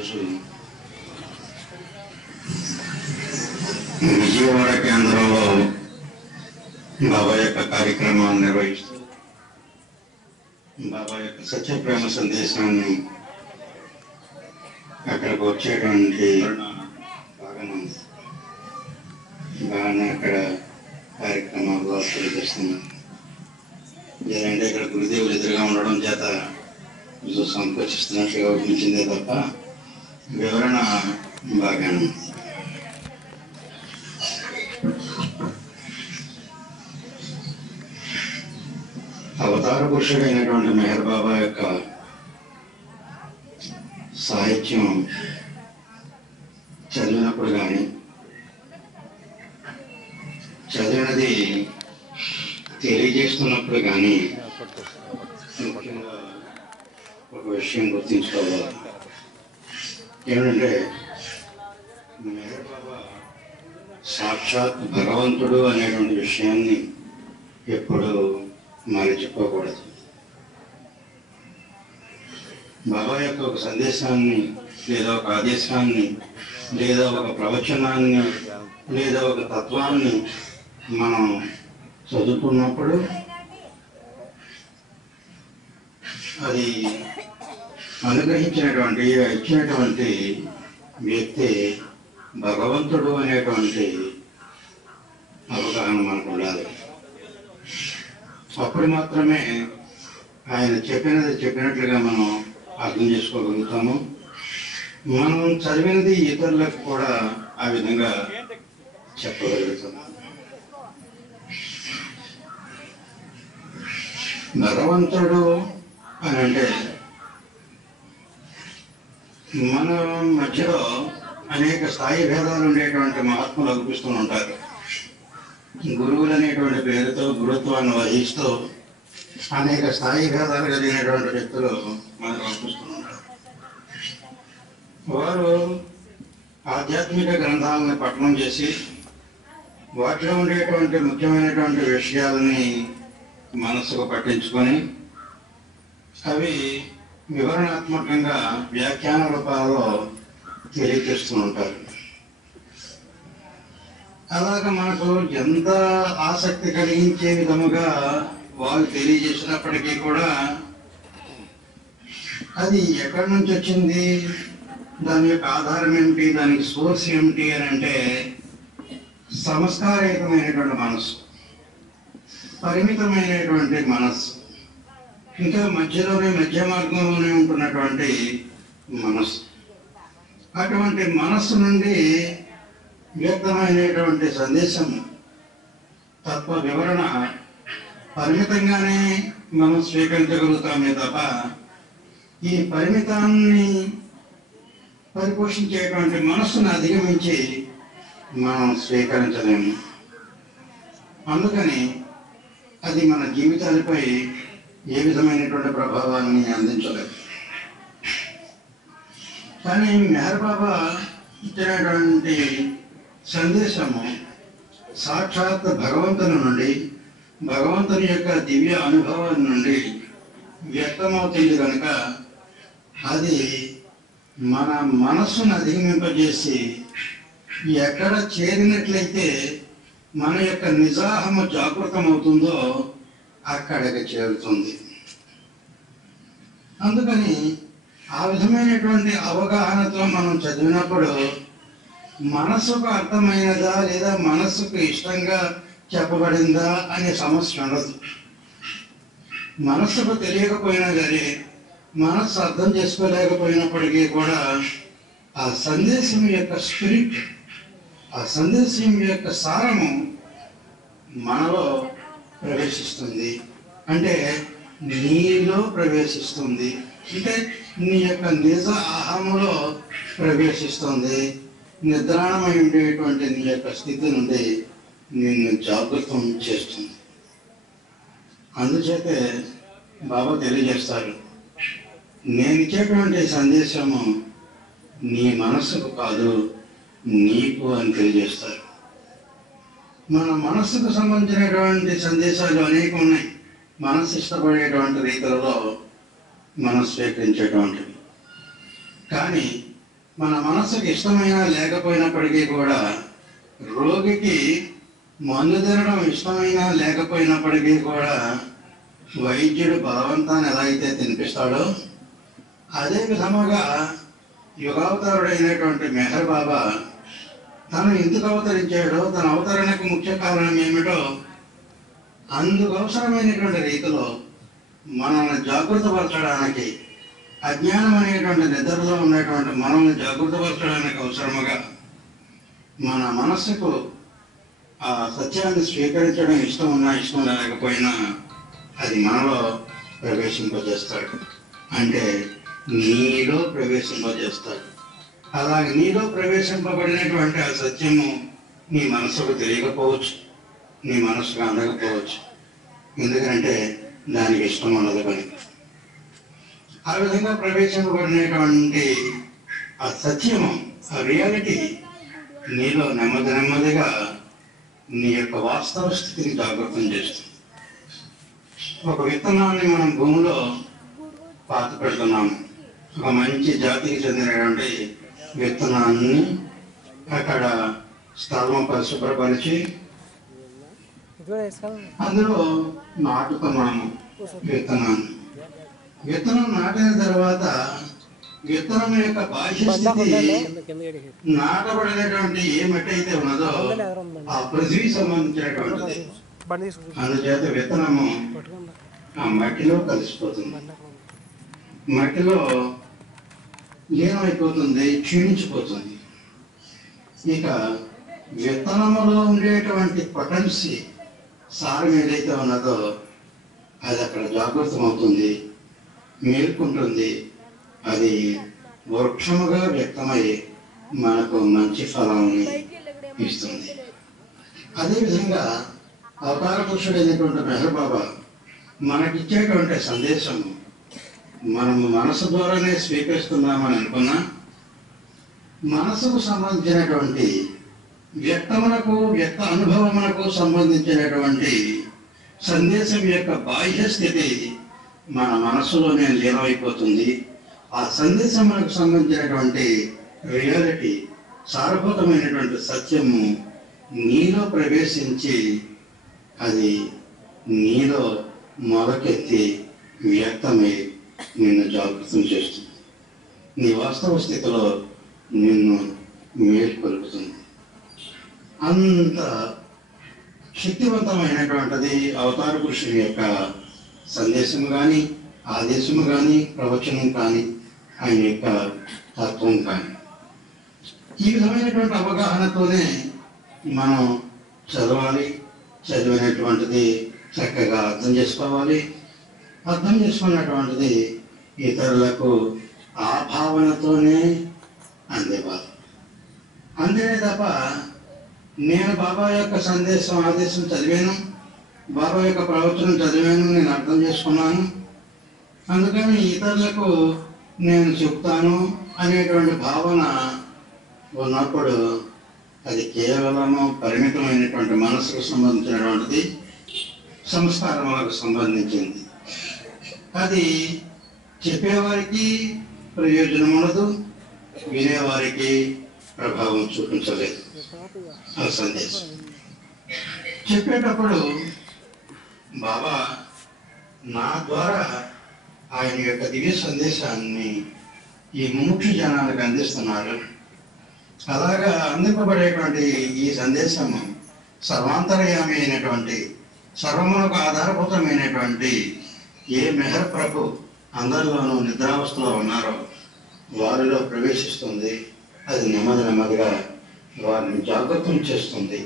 ఈరోజు విజయవాడ కేంద్రంలో బాబా యొక్క కార్యక్రమాన్ని నిర్వహిస్తూ బాబా యొక్క సత్యప్రేమ సందేశాన్ని అక్కడికి వచ్చేటువంటి బాగానే అక్కడ కార్యక్రమాల్లో తెలియజేస్తున్నారు. లేదంటే ఇక్కడ గురుదేవులు ఎదురుగా ఉండడం చేత సంకోచిస్తున్నట్టుగా అనిపించిందే తప్ప వివరణ బాగానే ఉంది. అవతార పురుషుడైనటువంటి మెహర్ బాబా యొక్క సాహిత్యం చదివినప్పుడు కానీ చదివినది తెలియజేస్తున్నప్పుడు కానీ ముఖ్యంగా ఒక విషయం గుర్తించుకోవాలి. ఏమంటే మెహర్ బాబా సాక్షాత్ భగవంతుడు అనేటువంటి విషయాన్ని ఎప్పుడు మరచిపోకూడదు. బాబా యొక్క ఒక సందేశాన్ని లేదా ఒక ఆదేశాన్ని లేదా ఒక ప్రవచనాన్ని లేదా ఒక తత్వాన్ని మనం చదువుకున్నప్పుడు అది అనుగ్రహించినటువంటి ఇచ్చినటువంటి వ్యక్తి భగవంతుడు అనేటువంటి అవగాహన మనకు ఉండాలి. అప్పుడు మాత్రమే ఆయన చెప్పినట్లుగా మనం అర్థం చేసుకోగలుగుతాము. మనం చదివినది ఇతరులకు కూడా ఆ విధంగా చెప్పగలుగుతాము. భగవంతుడు అని అంటే మన మధ్యలో అనేక స్థాయి భేదాలు ఉండేటువంటి మహాత్ములు అనిపిస్తూ ఉంటారు. గురువులు అనేటువంటి పేరుతో గురుత్వాన్ని వహిస్తూ అనేక స్థాయి భేదాలు కలిగినటువంటి వ్యక్తులు మనకు అనిపిస్తూ ఉంటారు. వారు ఆధ్యాత్మిక గ్రంథాలను పఠనం చేసి వాటిలో ఉండేటువంటి ముఖ్యమైనటువంటి విషయాలని మనసుకు పట్టించుకొని అవి వివరణాత్మకంగా వ్యాఖ్యాన రూపాలలో తెలియజేస్తూ ఉంటారు. అలాగా మనకు ఎంత ఆసక్తి కలిగించే విధముగా వాళ్ళు తెలియజేసినప్పటికీ కూడా అది ఎక్కడి నుంచి వచ్చింది, దాని యొక్క ఆధారం ఏమిటి, దానికి సోర్స్ ఏమిటి అని అంటే సంస్కారయుతమైనటువంటి మనస్సు, పరిమితమైనటువంటి మనస్సు, ఇంకా మధ్య మార్గంలోనే ఉంటున్నటువంటి మనస్సు. అటువంటి మనస్సు నుండి వ్యక్తమైనటువంటి సందేశం తత్వ వివరణ పరిమితంగానే మనం స్వీకరించగలుగుతామే తప్ప ఈ పరిమితాన్ని పరిపోషించేటువంటి మనస్సును అధిగమించి మనం స్వీకరించలేము. అందుకని అది మన జీవితాలపై ఏ విధమైనటువంటి ప్రభావాన్ని అందించలేదు. కానీ మెహర్ బాబా ఇచ్చినటువంటి సందేశము సాక్షాత్ భగవంతుని నుండి, భగవంతుని యొక్క దివ్య అనుభవం నుండి వ్యక్తమవుతుంది కనుక అది మన మనస్సును అధిగమింపజేసి ఎక్కడ చేరినట్లయితే మన యొక్క నిజాహము జాగృతమవుతుందో అక్కడికి చేరుతుంది. అందుకని ఆ విధమైనటువంటి అవగాహనతో మనం చదివినప్పుడు మనస్సుకు అర్థమైనదా లేదా మనస్సుకు ఇష్టంగా చెప్పబడిందా అనే సమస్య ఉండదు. మనస్సుకు తెలియకపోయినా కానీ మనస్సు అర్థం చేసుకోలేకపోయినప్పటికీ కూడా ఆ సందేశం యొక్క స్పిరిట్, ఆ సందేశం యొక్క సారము మనలో ప్రవేశిస్తుంది. అంటే నీలో ప్రవేశిస్తుంది, అంటే నీ యొక్క నిజ అహములో ప్రవేశిస్తుంది. నిద్రాణమై ఉండేటువంటి నీ యొక్క స్థితి నుండి నిన్ను జాగృతం చేస్తుంది. అందుచేతే బాబా తెలియజేస్తారు, నేను ఇచ్చేటువంటి సందేశము నీ మనస్సుకు కాదు నీకు అని తెలియజేస్తారు. మన మనస్సుకు సంబంధించినటువంటి సందేశాలు అనేక ఉన్నాయి. మనస్సు ఇష్టపడేటువంటి రీతిలో మనం స్వీకరించేటువంటివి. కానీ మన మనస్సుకి ఇష్టమైన లేకపోయినప్పటికీ కూడా, రోగికి మందు తినడం ఇష్టమైనా లేకపోయినప్పటికీ కూడా వైద్యుడు బలవంతాన్ని ఎలా అయితే తినిపిస్తాడో, అదే విధముగా యుగావతారుడైనటువంటి మెహర్ బాబా తను ఎందుకు అవతరించాడో, తన అవతరణకు ముఖ్య కారణం ఏమిటో అందుకు అవసరమైనటువంటి రీతిలో మనల్ని జాగృతపరచడానికి, అజ్ఞానం అనేటువంటి నిద్రలో ఉన్నటువంటి మనల్ని జాగృతపరచడానికి అవసరముగా మన మనస్సుకు ఆ సత్యాన్ని స్వీకరించడం ఇష్టం ఉన్నా ఇష్టం లేకపోయినా అది మనలో ప్రవేశింపజేస్తాడు. అంటే నీలో ప్రవేశింపజేస్తాడు. అలాగే నీలో ప్రవేశింపబడినటువంటి ఆ సత్యము నీ మనసుకు తెలియకపోవచ్చు, నీ మనసుకు అందకపోవచ్చు. ఎందుకంటే దానికి ఇష్టం ఉన్నది కనుక. ఆ విధంగా ప్రవేశింపబడినటువంటి ఆ సత్యము, ఆ రియాలిటీ నీలో నెమ్మది నెమ్మదిగా నీ యొక్క వాస్తవ స్థితిని జాగృతం చేస్తుంది. ఒక విత్తనాన్ని మనం భూమిలో పాత పెడుతున్నాము. ఒక మంచి జాతికి చెందినటువంటి విత్తనాన్ని అక్కడ స్థలం పరిశుభ్రపరిచి అందులో నాటుతున్నాము విత్తనాన్ని. విత్తనం నాటిన తర్వాత విత్తనం యొక్క బాహ్య స్థితి నాటబడినటువంటి ఏ మట్టి అయితే ఉన్నదో ఆ పృథ్వీకి సంబంధించినటువంటిది. అందుచేత విత్తనము ఆ మట్టిలో కలిసిపోతుంది, మట్టిలో లీనమైపోతుంది, క్షీణించిపోతుంది. ఇక విత్తనములో ఉండేటువంటి పొటెన్సీ, సారం ఏదైతే ఉన్నదో అది అక్కడ జాగృతం అవుతుంది, మేల్కుంటుంది. అది వృక్షముగా వ్యక్తమై మనకు మంచి ఫలాన్ని ఇస్తుంది. అదేవిధంగా అవతార పురుషుడైనటువంటి మెహర్ బాబా మనకిచ్చేటువంటి సందేశము మనము మనసు ద్వారానే స్వీకరిస్తున్నామని అనుకున్నా, మనసుకు సంబంధించినటువంటి వ్యక్తమునకు, వ్యక్త అనుభవమునకు సంబంధించినటువంటి సందేశం యొక్క బాహ్య స్థితి మన మనస్సులోనే లీనమైపోతుంది. ఆ సందేశమునకు సంబంధించినటువంటి రియాలిటీ, సారభూతమైనటువంటి సత్యము నీలో ప్రవేశించి అది నీలో మొదకెత్తి వ్యక్తమై నిన్ను జాగృతం చేస్తుంది. నీ వాస్తవ స్థితిలో నిన్ను మేల్కొల్పుతుంది. అంత శక్తివంతమైనటువంటిది అవతార పురుషుని యొక్క సందేశం కానీ, ఆదేశము కానీ, ప్రవచనం కానీ, ఆయన యొక్క తత్వం కానీ. ఈ విధమైనటువంటి అవగాహనతోనే మనం చదవాలి. చదివినటువంటిది చక్కగా అర్థం చేసుకోవాలి. అర్థం చేసుకున్నటువంటిది ఇతరులకు ఆ భావనతోనే అందేవాలి. అంతేనే తప్ప నేను బాబా యొక్క సందేశం, ఆదేశం చదివాను, బాబా యొక్క ప్రవచనం చదివాను, నేను అర్థం చేసుకున్నాను, అందుకని ఇతరులకు నేను చెప్తాను అనేటువంటి భావన ఉన్నప్పుడు అది కేవలము పరిమితమైనటువంటి మనసుకు సంబంధించినటువంటిది, సంస్కారములకు సంబంధించింది. అది చెప్పేవారికి ప్రయోజనం ఉండదు, వినేవారికి ప్రభావం చూపించలేదు. ఆ సందేశం చెప్పేటప్పుడు బాబా నా ద్వారా ఆయన యొక్క దివ్య సందేశాన్ని ఈ ముముక్షు జనాలకు అందిస్తున్నారు. అలాగా అందింపబడేటువంటి ఈ సందేశము సర్వాంతర్యామి అయినటువంటి, సర్వమునకు ఆధారభూతమైనటువంటి ఏ మెహర్ ప్రభు అందరిలోనూ నిద్రావస్థలో ఉన్నారో వారిలో ప్రవేశిస్తుంది. అది నెమ్మది నెమ్మదిగా వారిని జాగృతం చేస్తుంది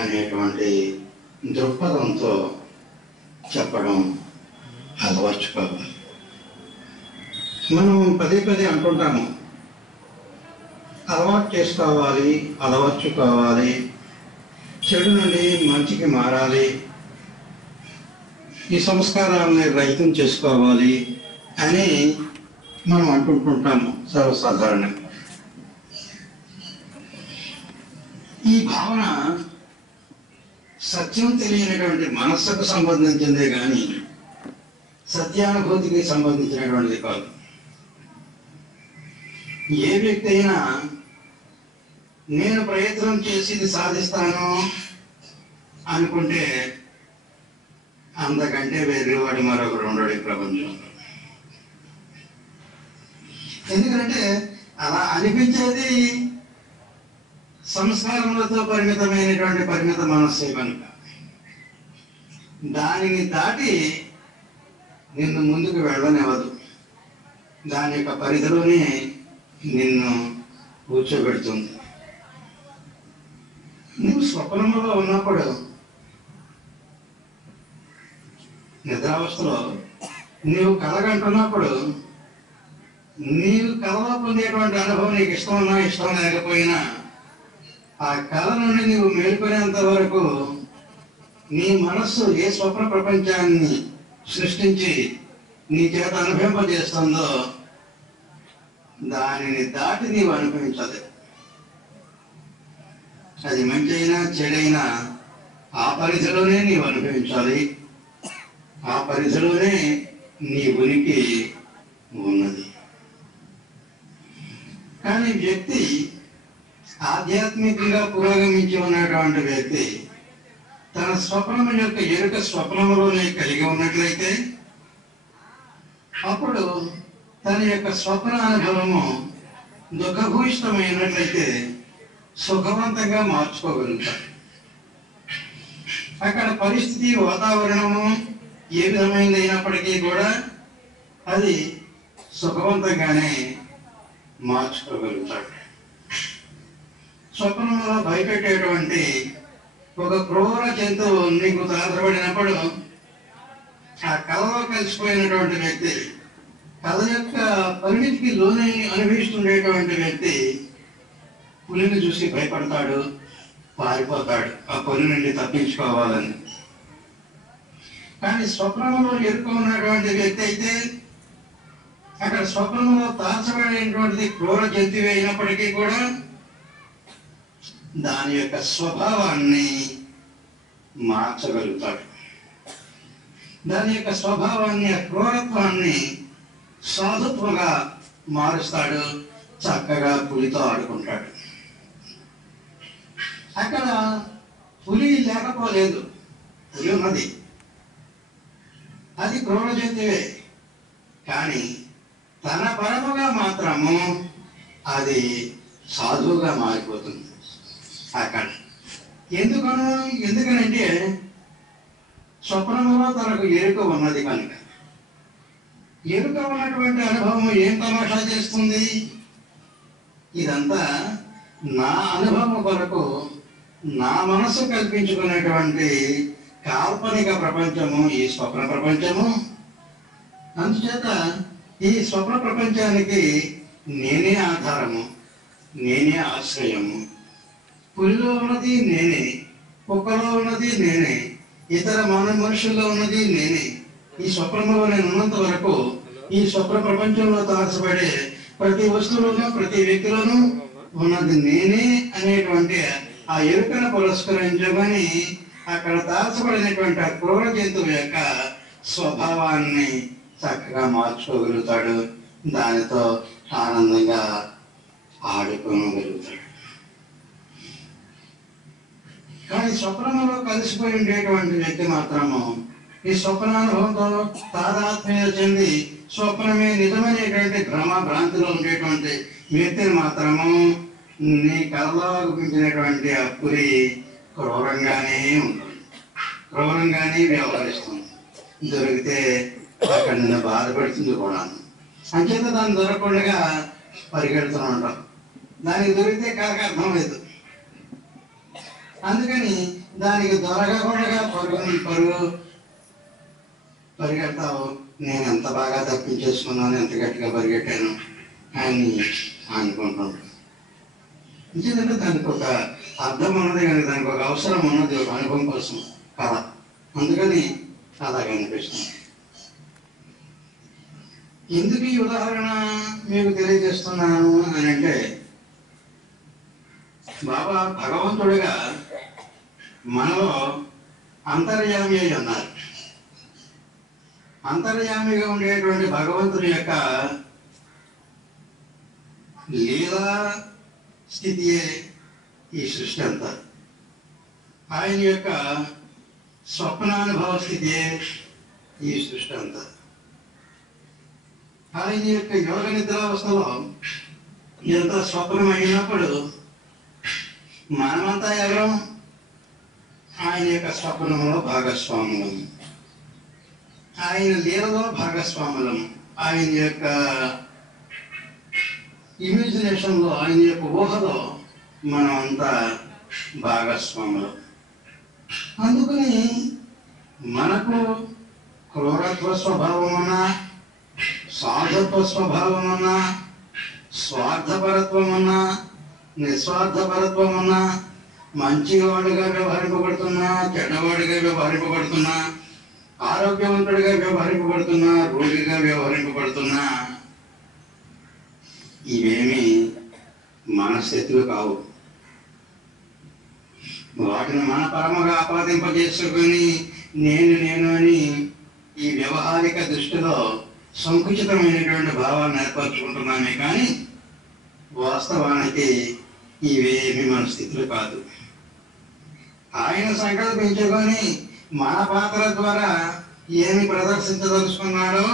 అనేటువంటి దృక్పథంతో చెప్పడం అలవర్చుకోవాలి. మనం పదే పదే అంటుంటాము, అలవాటు చేసుకోవాలి, అలవర్చుకోవాలి, చెడు నుండి మంచికి మారాలి, ఈ సంస్కారాలని రహితం చేసుకోవాలి అని మనం అంటుంటుంటాము సర్వసాధారణంగా. ఈ భావన సత్యం తెలియనటువంటి మనస్సుకు సంబంధించిందే కానీ సత్యానుభూతికి సంబంధించినటువంటిది కాదు. ఏ వ్యక్తి అయినా నేను ప్రయత్నం చేసి ఇది సాధిస్తాను అనుకుంటే అంతకంటే వెర్రివాడు మరొకడు ఉండడు ఈ ప్రపంచంలో. ఎందుకంటే అలా అనిపించేది సంస్కారములతో పరిమితమైనటువంటి పరిమిత మనస్సే కనుక దానిని దాటి నిన్ను ముందుకు వెళ్ళనివ్వదు. దాని యొక్క పరిధిలోనే నిన్ను కూర్చోబెడుతుంది. నువ్వు స్వప్నంలో ఉన్నప్పుడు, నిద్రావస్థలో నీవు కలగంటున్నప్పుడు, నీవు కలలో పొందేటువంటి అనుభవం నీకు ఇష్టం ఉన్నా ఇష్టం లేకపోయినా ఆ కళ నుండి నీవు మేలుకునేంత వరకు నీ మనస్సు ఏ స్వప్న ప్రపంచాన్ని సృష్టించి నీ చేత అనుభవింపజేస్తుందో దానిని దాటి నీవు అనుభవించదు. అది మంచి అయినా చెడైనా ఆ పరిధిలోనే నీవు అనుభవించాలి. ఆ పరిధిలోనే నీ ఉనికి ఉన్నది. కానీ వ్యక్తి ఆధ్యాత్మికంగా పురోగమించి ఉన్నటువంటి వ్యక్తి తన స్వప్నం యొక్క ఎరుక స్వప్నంలోనే కలిగి ఉన్నట్లయితే అప్పుడు తన యొక్క స్వప్న అనుభవము దుఃఖభూయిష్టమైనట్లయితే సుఖవంతంగా మార్చుకోగలుగుతాడు. అక్కడ పరిస్థితి వాతావరణము ఏ విధమైనది అయినప్పటికీ కూడా అది సుఖవంతంగానే మార్చుకోగలుగుతాడు. స్వప్నంలో భయపెట్టేటువంటి ఒక క్రూర జంతువు నీకు తారబడినప్పుడు ఆ కళలో కలిసిపోయినటువంటి వ్యక్తి, కళ యొక్క పరిణితికి లోనే అనుభవిస్తుండేటువంటి వ్యక్తి పులిని చూసి భయపడతాడు, పారిపోతాడు ఆ పులి నుండి తప్పించుకోవాలని. కానీ స్వప్నంలో ఎదుర్కొన్నటువంటి వ్యక్తి అయితే అక్కడ స్వప్నంలో తాల్చబడేటువంటిది క్రూర జంతువు అయినప్పటికీ కూడా దాని యొక్క స్వభావాన్ని మార్చగలుగుతాడు. దాని యొక్క స్వభావాన్ని, ఆ క్రూరత్వాన్ని సాధుత్వంగా మారుస్తాడు. చక్కగా పులితో ఆడుకుంటాడు. అక్కడ పులి లేకపోలేదు, పులి ఉన్నది, అది క్రూర జంతువే. కానీ తన పరముగా మాత్రము అది సాధువుగా మారిపోతుంది అక్కడ. ఎందుకనంటే స్వప్నంలో తనకు ఎరుక ఉన్నది కనుక. ఎరుక ఉన్నటువంటి అనుభవం ఏం తమాషా చేస్తుంది? ఇదంతా నా అనుభవం కొరకు నా మనసు కల్పించుకునేటువంటి కాల్పనిక ప్రపంచము ఈ స్వప్న ప్రపంచము. అందుచేత ఈ స్వప్న ప్రపంచానికి నేనే ఆధారము, నేనే ఆశ్రయము. పులిలో ఉన్నది నేనే, కుక్కలో ఉన్నది నేనే, ఇతర మనుషుల్లో ఉన్నది నేనే. ఈ స్వప్నంలో నేను ఉన్నంత వరకు ఈ స్వప్న ప్రపంచంలో తారసపడే ప్రతి వస్తువులోనూ ప్రతి వ్యక్తిలోనూ ఉన్నది నేనే అనేటువంటి ఆ ఎరుకను పురస్కరించమని అక్కడ తారసపడినటువంటి ఆ క్రూర జంతువు యొక్క స్వభావాన్ని చక్కగా మార్చుకోగలుగుతాడు. దానితో ఆనందంగా ఆడుకోగలుగుతాడు. కానీ స్వప్నంలో కలిసిపోయి ఉండేటువంటి వ్యక్తి మాత్రము ఈ స్వప్నానుభవంతో తాదాత్మ్యత చెంది స్వప్నమే నిజమైనటువంటి భ్రాంతిలో ఉండేటువంటి వ్యక్తిని మాత్రము నీ కళలో గురించినటువంటి ఆ పురి క్రూరంగానే ఉంటుంది, క్రూరంగానే వ్యవహరిస్తుంది. దొరికితే అక్కడ నిన్ను బాధపడుతుంది కూడా. అంచేత దాన్ని దొరకకుండా పరిగెడుతూ ఉంటాం. దానికి దొరికితే కళకు అర్థం లేదు. అందుకని దానికి దొరకకుండా పరిగెడతావు. నేను ఎంత బాగా తప్పించేసుకున్నాను, ఎంత గట్టిగా పరిగెట్టాను అని అనుకుంటుంటాను. ఎందుకంటే దానికి ఒక అర్థం ఉన్నది, కానీ దానికి ఒక అవసరం ఉన్నది, ఒక అనుభవం కోసం కదా. అందుకని అలాగే అనిపిస్తుంది. ఎందుకు ఈ ఉదాహరణ మీకు తెలియజేస్తున్నాను అని అంటే, బాబా భగవంతుడిగా మనలో అంతర్యామి అయి ఉన్నారు. అంతర్యామిగా ఉండేటువంటి భగవంతుని యొక్క లీలా స్థితియే ఈ సృష్టి అంతా. ఆయన యొక్క స్వప్నానుభవ స్థితియే ఈ సృష్టి అంతా. ఆయన యొక్క యోగ నిద్రావస్థలో ఎంత స్వప్నం అయినప్పుడు మనమంతా ఎవరం? ఆయన యొక్క స్వప్నంలో భాగస్వాములం, ఆయన లీలలో భాగస్వాములం, ఆయన యొక్క ఇమాజినేషన్లో, ఆయన యొక్క ఊహలో మనం అంతా భాగస్వాములం. అందుకని మనకు క్రూరత్వ స్వభావం ఉన్నా, సాధుత్వ స్వభావం ఉన్నా, స్వార్థపరత్వం ఉన్నా, నిస్వార్థపరత్వం ఉన్నా, మంచివాడుగా వ్యవహరింపబడుతున్నా, చెడ్డవాడిగా వ్యవహరింపబడుతున్నా, ఆరోగ్యవంతుడిగా వ్యవహరింపబడుతున్నా, రోగిగా వ్యవహరింపబడుతున్నా, ఇవేమి మన స్థితులు కావు. వాటిని మన పరమగా ఆపాదింపజేసుకొని నేను అని ఈ వ్యవహారిక దృష్టిలో సంకుచితమైనటువంటి భావాన్ని ఏర్పరచుకుంటున్నామే కానీ వాస్తవానికి ఇవేమి మన స్థితులు కాదు. ఆయన సంకల్పించుకొని మన పాత్ర ద్వారా ఏమి ప్రదర్శించదలుచుకున్నాడో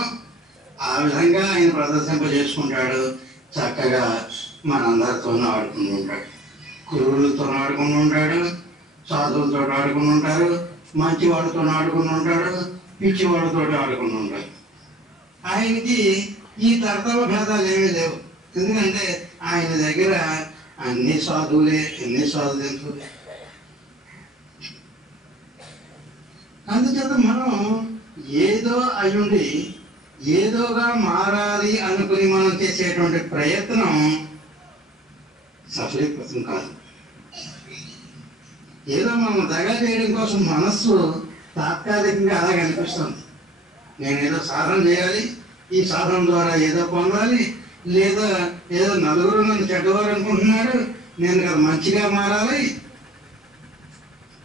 ఆ విధంగా ఆయన ప్రదర్శింపజేసుకుంటాడు. చక్కగా మనందరితోనూ ఆడుకుంటూ ఉంటాడు. గురువులతో ఆడుకుంటూ ఉంటాడు, సాధువులతో ఆడుకుంటూ ఉంటారు, మంచి వాళ్ళతో ఆడుకుంటూ ఉంటాడు, పిచ్చి వాళ్ళతో ఆడుకుంటూ ఉంటాడు. ఆయనకి ఈ తర్తవ భేదాలు ఏమీ లేవు. ఎందుకంటే ఆయన దగ్గర అన్ని సాధువులే, ఎన్ని సాధువులే. అందుచేత మనం ఏదో అయ్యుండి ఏదోగా మారాలి అనుకుని మనం చేసేటువంటి ప్రయత్నం సఫలీకృతం కాదు. ఏదో మనం దగా చేయడం కోసం మనస్సు తాత్కాలికంగా అలా కనిపిస్తుంది. నేనేదో సాధన చేయాలి, ఈ సాధన ద్వారా ఏదో పొందాలి, లేదా ఏదో నలుగురు నన్ను చెడ్డవారు అనుకుంటున్నారు, నేను కదా మంచిగా మారాలి,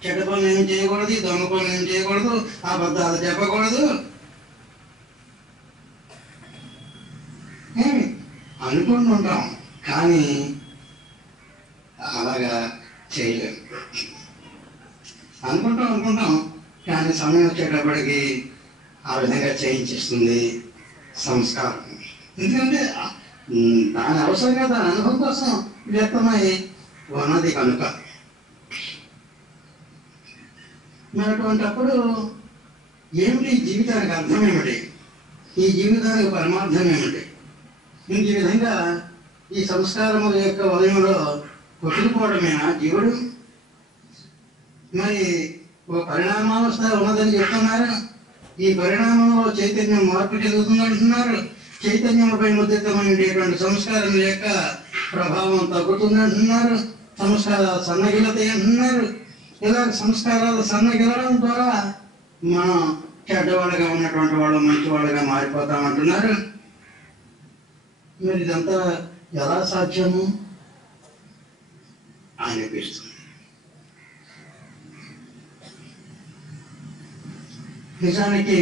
చెడ్డ పనులు ఏం చేయకూడదు, దొంగ పనులు ఏం చేయకూడదు, అబద్ధాలు చెప్పకూడదు అనుకుంటుంటాం. కానీ అలాగా చేయలేము. అనుకుంటాం కానీ సమయం వచ్చేటప్పటికి ఆ విధంగా చేయించేస్తుంది సంస్కారం. ఎందుకంటే దాని అవసరంగా దాని అనుభవం కోసం వ్యక్తమై ఉన్నది కనుక. మరి అటువంటిప్పుడు ఏమిటి జీవితానికి అర్థం ఏమిటి, ఈ జీవితానికి పరమార్థం ఏమిటి? ఈ విధంగా ఈ సంస్కారము యొక్క వలయంలో కొట్టుకుపోవడమేనా జీవుడు? మరి ఒక పరిణామావస్థ ఉన్నదని చెప్తున్నారు. ఈ పరిణామంలో చైతన్యం మార్పు చెందుతుందంటున్నారు. చైతన్యంపై ముద్రితమైనటువంటి సంస్కారం యొక్క ప్రభావం తగ్గుతుందంటున్నారు. సంస్కారాలు సన్నగిలతాయి అంటున్నారు. ఇలా సంస్కారాలు సన్నగిలడం ద్వారా మనం చెడ్డవాళ్ళగా ఉన్నటువంటి వాళ్ళు మంచివాళ్ళగా మారిపోతామంటున్నారు. మరి ఇదంతా ఎలా సాధ్యము అనిపిస్తుంది. నిజానికి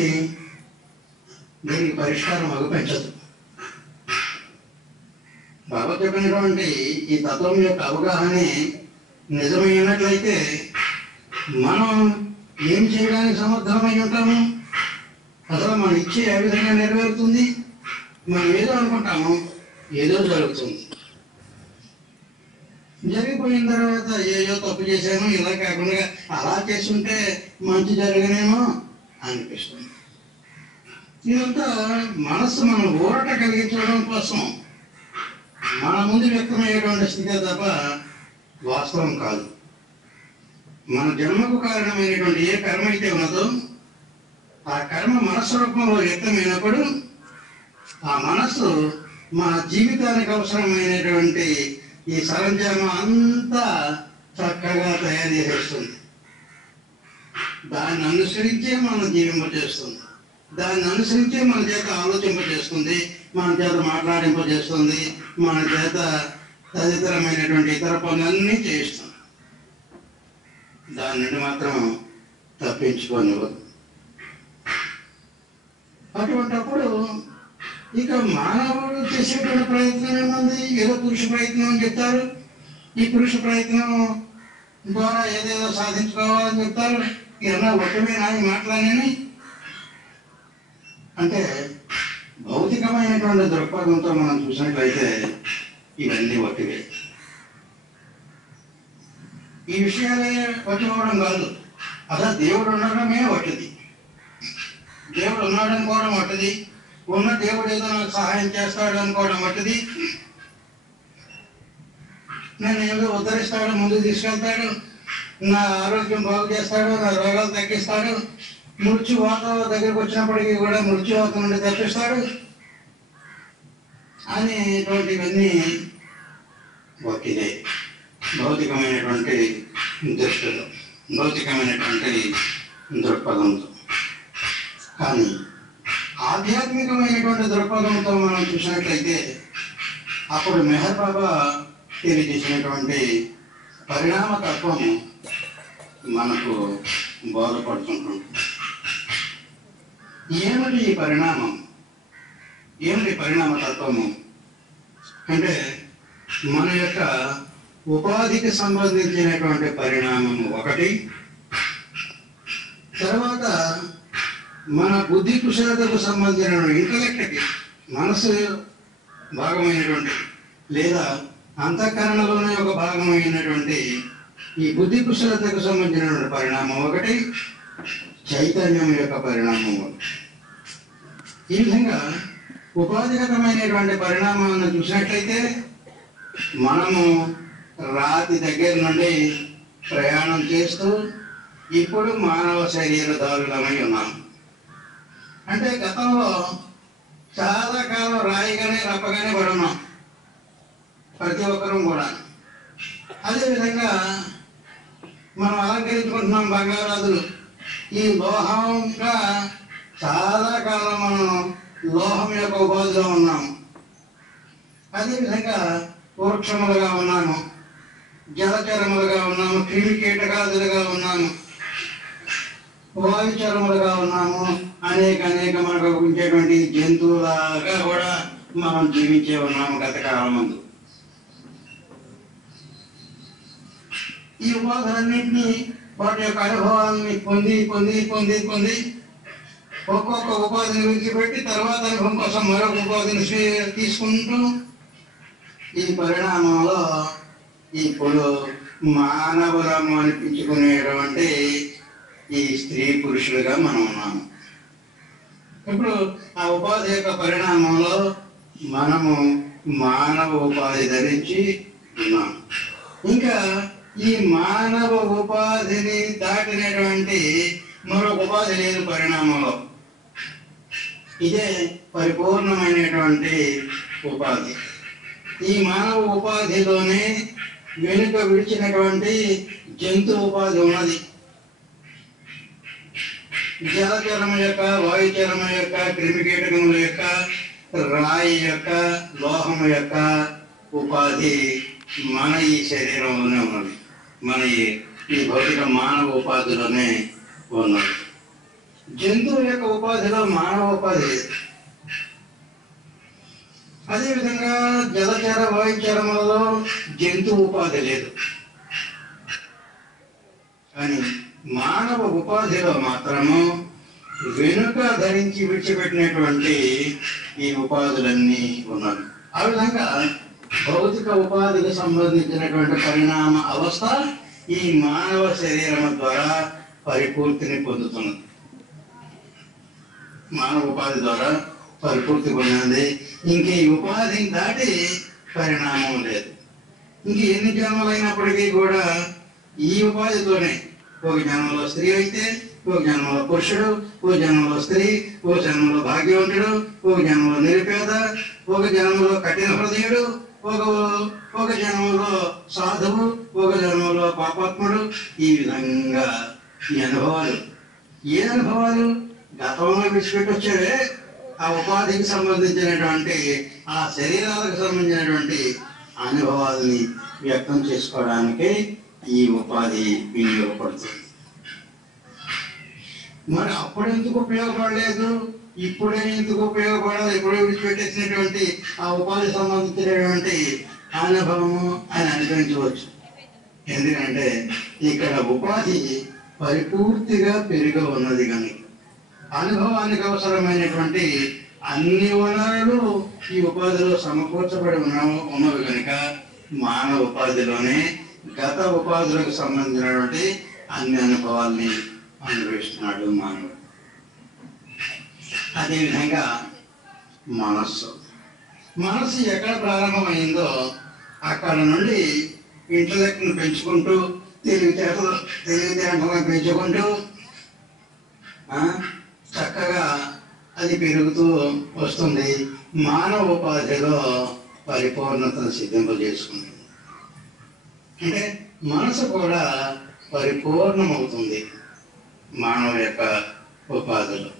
దీనికి పరిష్కారం అగుపించదు. బాబా చెప్పినటువంటి ఈ తత్వం యొక్క అవగాహన నిజమైనట్లయితే మనం ఏం చేయడానికి సమర్థమై ఉంటాము? అసలు మన ఇచ్చే ఏ విధంగా నెరవేరుతుంది? మనం ఏదో అనుకుంటాము, ఏదో జరుగుతుంది. జరిగిపోయిన తర్వాత ఏదో తప్పు చేశాను, ఇలా కాకుండా అలా చేస్తుంటే మంచి జరగనేమో అనిపిస్తుంది. ఇదంతా మనస్సు మనం ఊరట కలిగించడం కోసం మన ముందు వ్యక్తమయ్యేటువంటి స్థితి తప్ప వాస్తవం కాదు. మన జన్మకు కారణమైనటువంటి ఏ కర్మ అయితే ఉన్నదో ఆ కర్మ మనస్సు రూపంలో వ్యక్తమైనప్పుడు ఆ మనస్సు మన జీవితానికి అవసరమైనటువంటి ఈ సరంజామా అంతా చక్కగా తయారు చేసేస్తుంది. దాన్ని అనుసరించే మనం జీవింపజేస్తుంది, దాన్ని అనుసరించే మన చేత ఆలోచింపజేస్తుంది, మన చేత మాట్లాడింపజేస్తుంది, మన చేత తదితరమైనటువంటి ఇతర పనులన్నీ చేస్తుంది. దాని నుండి మాత్రం తప్పించుకోనివ్వదు. అటువంటిప్పుడు ఇక మానవుడు చేసేటువంటి ప్రయత్నం ఏముంది? ఏదో పురుష ప్రయత్నం అని చెప్తారు. ఈ పురుష ప్రయత్నం ద్వారా ఏదేదో సాధించుకోవాలని చెప్తారు. ఇలా ఒక్కమేనా ఈ మాటలన్నీ? అంటే భౌతికమైనటువంటి దృక్పథంతో మనం చూసినట్లయితే ఇవన్నీ ఒట్టివే. ఈ విషయాలే పట్టుకోవడం కాదు, అసలు దేవుడు ఉండడమే ఒట్టిది. దేవుడు ఉన్నాడు అనుకోవడం ఒట్టిది, ఉన్న దేవుడు ఏదో నాకు సహాయం చేస్తాడు అనుకోవడం ఒట్టిది. నన్ను ఏదో ఉద్ధరిస్తాడు, ముందుకు తీసుకెళ్తాడు, నా ఆరోగ్యం బాగు చేస్తాడు, నా రోగాలు తగ్గిస్తాడు, మృత్యువాత దగ్గరకు వచ్చినప్పటికీ కూడా మృత్యువాత నుండి తప్పిస్తాడు అనేటువంటివన్నీ ఒట్టిదే. భౌతికమైనటువంటి దృష్టిలో, భౌతికమైనటువంటి దృక్పథంతో. కానీ ఆధ్యాత్మికమైనటువంటి దృక్పథంతో మనం చూసినట్లయితే అప్పుడు మెహర్ బాబా తెలియజేసినటువంటి పరిణామతత్వం మనకు బోధపడుతుంటుంది. ఏమిటి ఈ పరిణామం? ఏమిటి పరిణామతత్వము అంటే మన యొక్క ఉపాధికి సంబంధించినటువంటి పరిణామము ఒకటి, తర్వాత మన బుద్ధి కుశలతకు సంబంధించిన ఇంటలెక్ట్కి, మనసు భాగమైనటువంటి లేదా అంతఃకరణలోనే ఒక భాగమైనటువంటి ఈ బుద్ధి కుశలతకు సంబంధించినటువంటి పరిణామం ఒకటి, చైతన్యం యొక్క పరిణామం ఒకటి. ఈ విధంగా ఉపాధిగతమైనటువంటి పరిణామాలను చూసినట్లయితే మనము రాతి దగ్గర నుండి ప్రయాణం చేస్తూ ఇప్పుడు మానవ శరీరధారులమై ఉన్నాము. అంటే గతంలో చాలా కాలం రాయిగానే రప్పగానే పడి ఉన్నాం ప్రతి ఒక్కరూ కూడా. అదేవిధంగా మనం అలంకరించుకుంటున్నాం బంగారాదులు. ఈ లోహంగా చాలా కాలం మనం లోహం యొక్క ఉపాధిలో ఉన్నాము. అదేవిధంగా వృక్షములుగా ఉన్నాము, జలచరములుగా ఉన్నాము, క్రిమి కీటకాదులుగా ఉన్నాము, వాయుచరములుగా ఉన్నాము, అనేక మనకు ఉంచేటువంటి జంతువులాగా కూడా మనం జీవించే ఉన్నాము గత కాలం ముందు. ఈ ఉపాధులన్నింటినీ వాటి యొక్క అనుభవాలని పొంది పొంది పొంది పొంది ఒక్కొక్క ఉపాధిని విడిచిపెట్టి తర్వాత అనుభవం కోసం మరొక ఉపాధిని తీసుకుంటూ ఈ పరిణామంలో ఇప్పుడు మానవులము అనిపించుకునేటువంటి ఈ స్త్రీ పురుషులుగా మనం ఉన్నాము. ఇప్పుడు ఆ ఉపాధి యొక్క పరిణామంలో మనము మానవ ఉపాధి ధరించి ఉన్నాము. ఇంకా ఈ మానవ ఉపాధిని దాటినటువంటి మరొక ఉపాధి లేదు పరిణామంలో. ఇదే పరిపూర్ణమైనటువంటి ఉపాధి. ఈ మానవ ఉపాధిలోనే వెనుక విడిచినటువంటి జంతు ఉపాధి ఉన్నది. జలచరము యొక్క, వాయుచరము యొక్క, క్రిమికీటకముల యొక్క, రాయి యొక్క, లోహము యొక్క ఉపాధి మన ఈ శరీరంలోనే ఉన్నది. మన ఈ భౌతిక మానవ ఉపాధిలోనే ఉన్నది. జంతువు యొక్క ఉపాధిలో మానవ ఉపాధి లేదు. అదేవిధంగా జలచర వాయుచరములలో జంతు ఉపాధి లేదు. కానీ మానవ ఉపాధిలో మాత్రము వెనుక ధరించి విడిచిపెట్టినటువంటి ఈ ఉపాధులన్నీ ఉన్నవి. ఆ విధంగా భౌతిక ఉపాధికి సంబంధించినటువంటి పరిణామ అవస్థ ఈ మానవ శరీరం ద్వారా పరిపూర్తిని పొందుతున్నది. మానవ ఉపాధి ద్వారా పరిపూర్తి పొందినది. ఇంక ఈ ఉపాధిని దాటి పరిణామం లేదు. ఇంక ఎన్ని జన్మలైనప్పటికీ కూడా ఈ ఉపాధితోనే ఒక జన్మలో స్త్రీ అయితే, ఒక జన్మలో పురుషుడు, ఒక జన్మలో స్త్రీ, ఒక జన్మలో భాగ్యవంతుడు, ఒక జన్మలో నిరుపేద, ఒక జన్మలో కఠిన హృదయుడు, ఒక జన్మలో సాధువు, ఒక జన్మలో పాపాత్ముడు. ఈ విధంగా ఈ అనుభవాలు, ఏ అనుభవాలు గతంలో విడిచిపెట్టి వచ్చేవే ఆ ఉపాధికి సంబంధించినటువంటి, ఆ శరీరాలకు సంబంధించినటువంటి అనుభవాలని వ్యక్తం చేసుకోవడానికి ఈ ఉపాధి వినియోగపడుతుంది. మరి అప్పుడు ఎందుకు ఉపయోగపడలేదు ఇప్పుడే ఎందుకు ఉపయోగపడాలి, ఎప్పుడో విడిచిపెట్టేసినటువంటి ఆ ఉపాధి సంబంధించినటువంటి అనుభవము అని అనిపించవచ్చు. ఎందుకంటే ఇక్కడ ఉపాధి పరిపూర్తిగా పెరిగి ఉన్నది కనుక అనుభవానికి అవసరమైనటువంటి అన్ని వనరులు ఈ ఉపాధిలో సమకూర్చబడి ఉన్నవి కనుక మానవ ఉపాధిలోనే గత ఉపాధులకు సంబంధించినటువంటి అన్ని అనుభవాల్ని అనుభవిస్తున్నాడు మానవుడు. అదేవిధంగా మనస్సు ఎక్కడ ప్రారంభమైందో అక్కడ నుండి ఇంటలెక్ట్ను పెంచుకుంటూ తెలివితేటలను పెంచుకుంటూ చక్కగా అది పెరుగుతూ వస్తుంది. మానవ ఉపాధిలో పరిపూర్ణతను సిద్ధింపజేసుకుంటుంది. అంటే మనసు కూడా పరిపూర్ణమవుతుంది మానవ యొక్క ఉపాధిలో.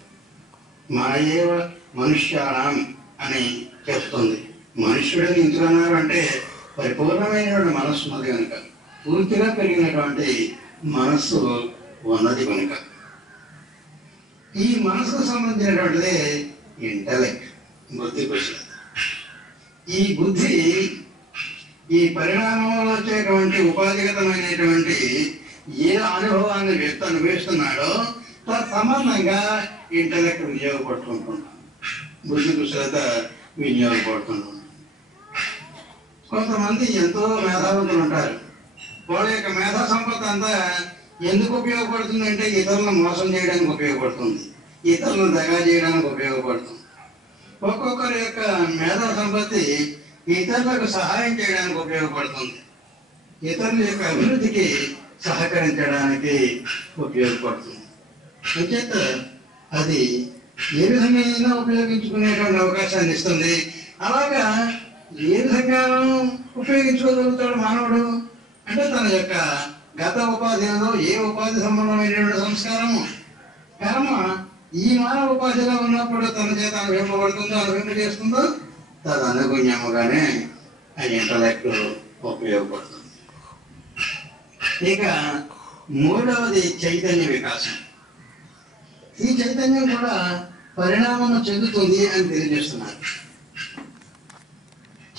మాయేవ మనుష్యాణం అని చెప్తుంది. మనుష్యుడిని ఎందుకన్నారు అంటే పరిపూర్ణమైనటువంటి మనస్సు ఉన్నది కనుక, పూర్తిగా పెరిగినటువంటి మనస్సు ఉన్నది కనుక. ఈ మనసుకు సంబంధించినటువంటిదే ఇంటలెక్ట్, బుద్ధి కుశలత. ఈ బుద్ధి ఈ పరిణామంలో వచ్చేటువంటి ఉపాధిగతమైనటువంటి ఏ అనుభవాన్ని వ్యక్తి అనుభవిస్తున్నాడో సంబంధంగా ఇంటలెక్ట్ వినియోగపడుతుంటున్నాడు, బుద్ధి కుశలత వినియోగపడుతుంటున్నాడు. కొంతమంది ఎంతో మేధావంతులు ఉంటారు. వాళ్ళ యొక్క మేధా సంపద అంతా ఎందుకు ఉపయోగపడుతుంది అంటే ఇతరులను మోసం చేయడానికి ఉపయోగపడుతుంది, ఇతరులను దగా చేయడానికి ఉపయోగపడుతుంది. ఒక్కొక్కరి యొక్క మేధా సంపత్తి ఇతరులకు సహాయం చేయడానికి ఉపయోగపడుతుంది, ఇతరుల యొక్క అభివృద్ధికి సహకరించడానికి ఉపయోగపడుతుంది. అంచేత అది ఏ విధంగా ఉపయోగించుకునేటువంటి అవకాశాన్ని ఇస్తుంది. అలాగా ఏ విధంగా ఉపయోగించుకోగలుగుతాడు మానవుడు అంటే తన యొక్క గత ఉపాధిలో ఏ ఉపాధి సంబంధమైనటువంటి సంస్కారము కర్మ ఈ మానవ ఉపాధిలో ఉన్నప్పుడు తన చేత అనుభవింపబడుతుందో అనుభవింపజేస్తుందో తదనుగుణ్యముగానే ఆ ఇంటలెక్ట్ ఉపయోగపడుతుంది. ఇక మూడవది చైతన్య వికాసం. ఈ చైతన్యం కూడా పరిణామం చెందుతుంది అని తెలియజేస్తున్నారు.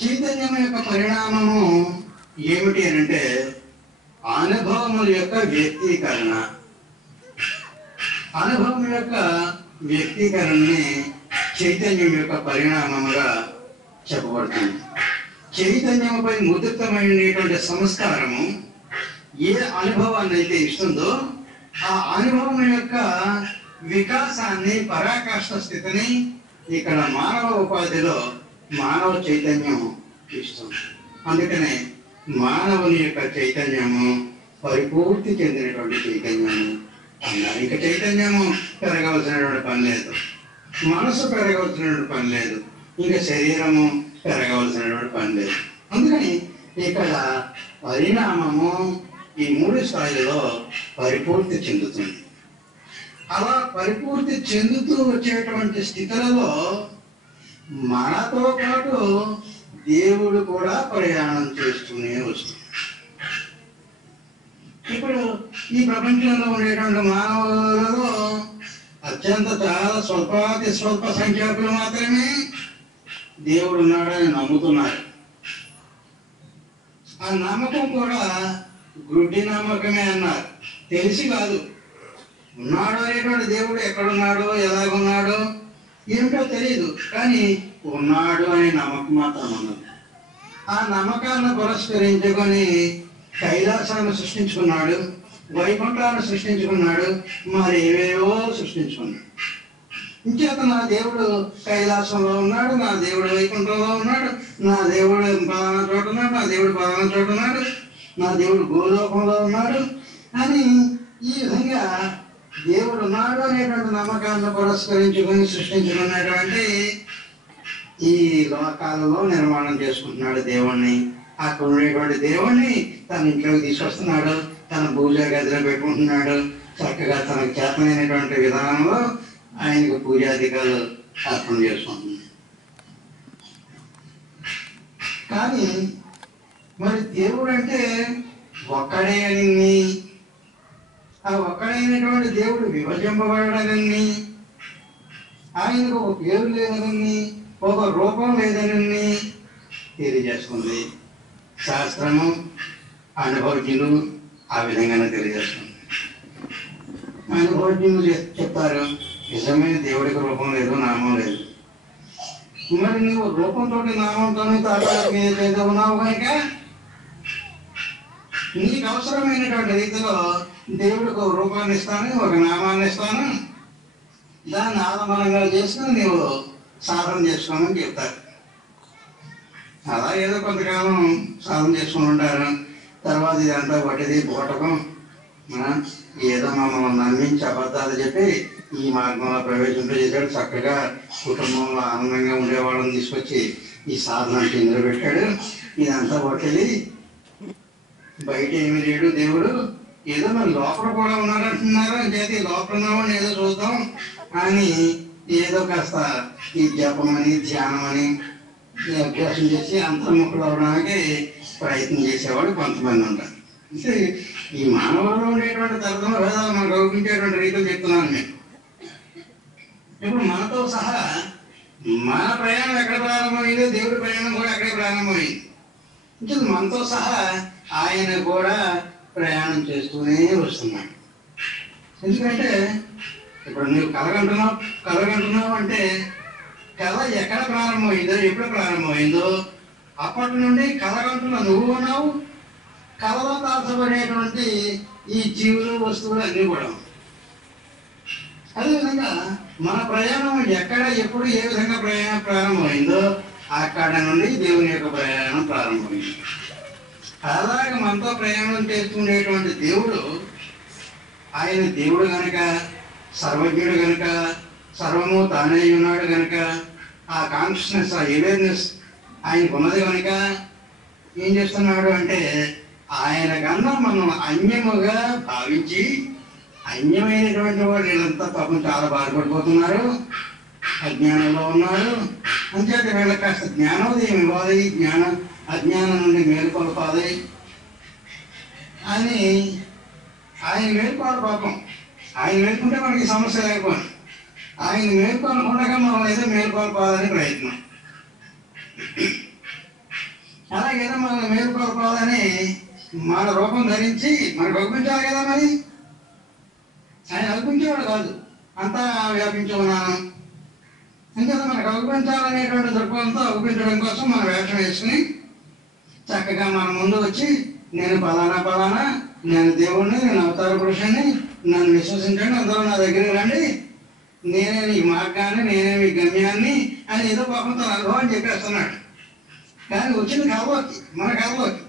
చైతన్యం యొక్క పరిణామము ఏమిటి అని అంటే అనుభవముల యొక్క వ్యక్తీకరణ. అనుభవం యొక్క వ్యక్తీకరణని చైతన్యం యొక్క పరిణామముగా చెప్పబడుతుంది. చైతన్యముపై ముద్రితమైనటువంటి సంస్కారము ఏ అనుభవాన్ని అయితే ఇస్తుందో ఆ అనుభవం యొక్క వికాసాన్ని, పరాకాష్ఠ స్థితిని ఇక్కడ మానవ ఉపాధిలో మానవ చైతన్యం ఇస్తుంది. అందుకనే మానవుని యొక్క చైతన్యము పరిపూర్తి చెందినటువంటి చైతన్యము అన్నారు. ఇక చైతన్యము పెరగవలసినటువంటి పని లేదు, మనసు పెరగవలసినటువంటి పని లేదు, ఇంకా శరీరము పెరగవలసినటువంటి పని లేదు. అందుకని ఇక్కడ పరిణామము ఈ మూడు స్థాయిలో పరిపూర్తి చెందుతుంది. అలా పరిపూర్తి చెందుతూ వచ్చేటువంటి స్థితులలో మనతో పాటు దేవుడు కూడా ప్రయాణం చేస్తూనే వస్తుంది. ఇప్పుడు ఈ ప్రపంచంలో ఉండేటువంటి మానవులలో అత్యంత చాలా స్వల్పాతి స్వల్ప సంఖ్యాకులు మాత్రమే దేవుడు ఉన్నాడని నమ్ముతున్నారు. ఆ నమ్మకం కూడా గుడ్డి నమ్మకమే అన్నారు, తెలిసి కాదు. ఉన్నాడు అనేటువంటి దేవుడు ఎక్కడున్నాడో ఎలాగున్నాడో ఏమిటో తెలియదు, కానీ ఉన్నాడు అనే నమ్మకం మాత్రం ఉన్నది. ఆ నమ్మకాన్ని పురస్కరించుకొని కైలాసాన్ని సృష్టించుకున్నాడు, వైకుంఠాన్ని సృష్టించుకున్నాడు, మరి ఏవేవో సృష్టించుకున్నాడు. ఇంచేత నా దేవుడు కైలాసంలో ఉన్నాడు, నా దేవుడు వైకుంఠంలో ఉన్నాడు, నా దేవుడు పలానా చోట ఉన్నాడు, నా దేవుడు పలానా చోట ఉన్నాడు, నా దేవుడు గోలోకంలో ఉన్నాడు అని ఈ విధంగా దేవుడు ఉన్నాడు అనేటువంటి నమ్మకాన్ని పురస్కరించుకొని సృష్టించుకున్నటువంటి ఈ లోకాలలో నిర్మాణం చేసుకుంటున్నాడు దేవుణ్ణి. అక్కడ ఉండేటువంటి దేవుణ్ణి తన ఇంట్లోకి తీసుకొస్తున్నాడు, తన పూజా గదిలో పెట్టుకుంటున్నాడు. చక్కగా తనకు చేతనైనటువంటి విధానంలో ఆయనకు పూజాధికారులు అర్పణ చేసుకుంటున్నాడు. కానీ మరి దేవుడు అంటే ఒక్కడే అని, ఆ ఒక్కడైనటువంటి దేవుడు విభజింపబడని, ఆయనకు ఒక పేరు లేదని, ఒక రూపం లేదని తెలియజేస్తుంది. శాస్త్రము, అనుభవజ్ఞులు ఆ విధంగానే తెలియజేస్తుంది. అనుభవజ్ఞులు చెప్తారు, నిజమైన దేవుడికి రూపం లేదు, నామం లేదు. మరి నువ్వు రూపంతో నామంతోనే తాదాత్మ్యత ఉన్నావు కనుక నీకు అవసరమైనటువంటి రీతిలో దేవుడికి ఒక రూపాన్ని ఇస్తాను, ఒక నామాన్ని ఇస్తాను, దాన్ని ఆలంబనంగా చేసుకుని నీవు సాధన చేసుకోమని చెప్తారు. అలా ఏదో కొంతకాలం సాధన చేసుకుని ఉంటారు. తర్వాత ఇదంతా ఒకటిది పూటకం, ఏదో మమ్మల్ని నమ్మించి అబద్ధాలు చెప్పి ఈ మార్గంలో ప్రవేశింపజేశాడు. చక్కగా కుటుంబంలో ఆనందంగా ఉండేవాళ్ళని తీసుకొచ్చి ఈ సాధన ఇందులో పెట్టాడు. ఇదంతా ఒకటిది, బయట ఏమి లేడు దేవుడు, ఏదో మరి లోపల కూడా ఉన్నారంటున్నారు, చేతి లోపల ఉన్నవాడిని ఏదో చూద్దాం అని ఏదో కాస్త ఈ జపమని ధ్యానమని అభ్యాసం చేసి అంతర్ముఖులు అవడానికి ప్రయత్నం చేసేవాడు కొంతమంది ఉంటారు. అంటే ఈ మానవుల్లో ఉండేటువంటి తరతమ భేదాలు మనకు కల్పించేటువంటి రీతులు చెప్తున్నాను నేను. ఇప్పుడు మనతో సహా మన ప్రయాణం ఎక్కడ ప్రారంభమైందో దేవుడి ప్రయాణం కూడా అక్కడే ప్రారంభమైంది. అంటే మనతో సహా ఆయన కూడా ప్రయాణం చేస్తూనే వస్తున్నాడు. ఎందుకంటే ఇప్పుడు నువ్వు కలగంటున్నావు అంటే కళ ఎక్కడ ప్రారంభమైందో, ఎప్పుడు ప్రారంభమైందో అప్పటి నుండి కలగంటున్న నువ్వు ఉన్నావు, కళలో తాల్చబడేటువంటి ఈ జీవులు వస్తువులు అన్నీ కూడా. అదేవిధంగా మన ప్రయాణం ఎక్కడ ఎప్పుడు ఏ విధంగా ప్రయాణం ప్రారంభమైందో అక్కడ నుండి దేవుని యొక్క ప్రయాణం ప్రారంభమైంది. అలాగే మనతో ప్రయాణం చేస్తుండేటువంటి దేవుడు, ఆయన దేవుడు గనక, సర్వజ్ఞుడు గనక, సర్వము తానే ఉన్నాడు గనక, ఆ కాన్షియస్నెస్, ఆ అవేర్నెస్ ఆయనకు ఉన్నది కనుక ఏం చేస్తున్నాడు అంటే ఆయన కన్నా మనం అన్యముగా భావించి, అన్యమైనటువంటి వాళ్ళు వీళ్ళంతా పాపం చాలా బాధపడిపోతున్నారు, అజ్ఞానంలో ఉన్నారు, అంచేత వీళ్ళకి కాస్త జ్ఞానోదయం ఇవ్వాలి, అజ్ఞానం నుండి మేలుకొల్పాలి అని ఆయన మేలుకోవాలి. పాపం ఆయన మేలుకుంటే మనకి సమస్య లేకపోయింది, ఆయన మేలుకోకుండా మనం ఏదో మేలుకొల్పాలని ప్రయత్నం. అలాగేదో మనం మేలుకొల్పాలని మన రూపం ధరించి మనకు అగుపించాలి కదా. మరి ఆయన అగుపించేవాడు కాదు, అంతా వ్యాపించి ఉన్నాను అంచేత మనకు అగుపించాలనేటువంటి దృక్పథంతో అగుపించడం కోసం మనం వేషం వేసుకుని చక్కగా మన ముందు వచ్చి నేను పలానా నేను దేవుణ్ణి, నేను అవతార పురుషుణ్ణి, నన్ను విశ్వసించండి, అందరూ నా దగ్గరికి రండి, నేనే ఈ మార్గాన్ని, నేనే ఈ గమ్యాన్ని అని ఏదో పాపం తన అనుభవం చెప్పేస్తున్నాడు. కానీ వచ్చింది కలలోకి, మన కలలోకి.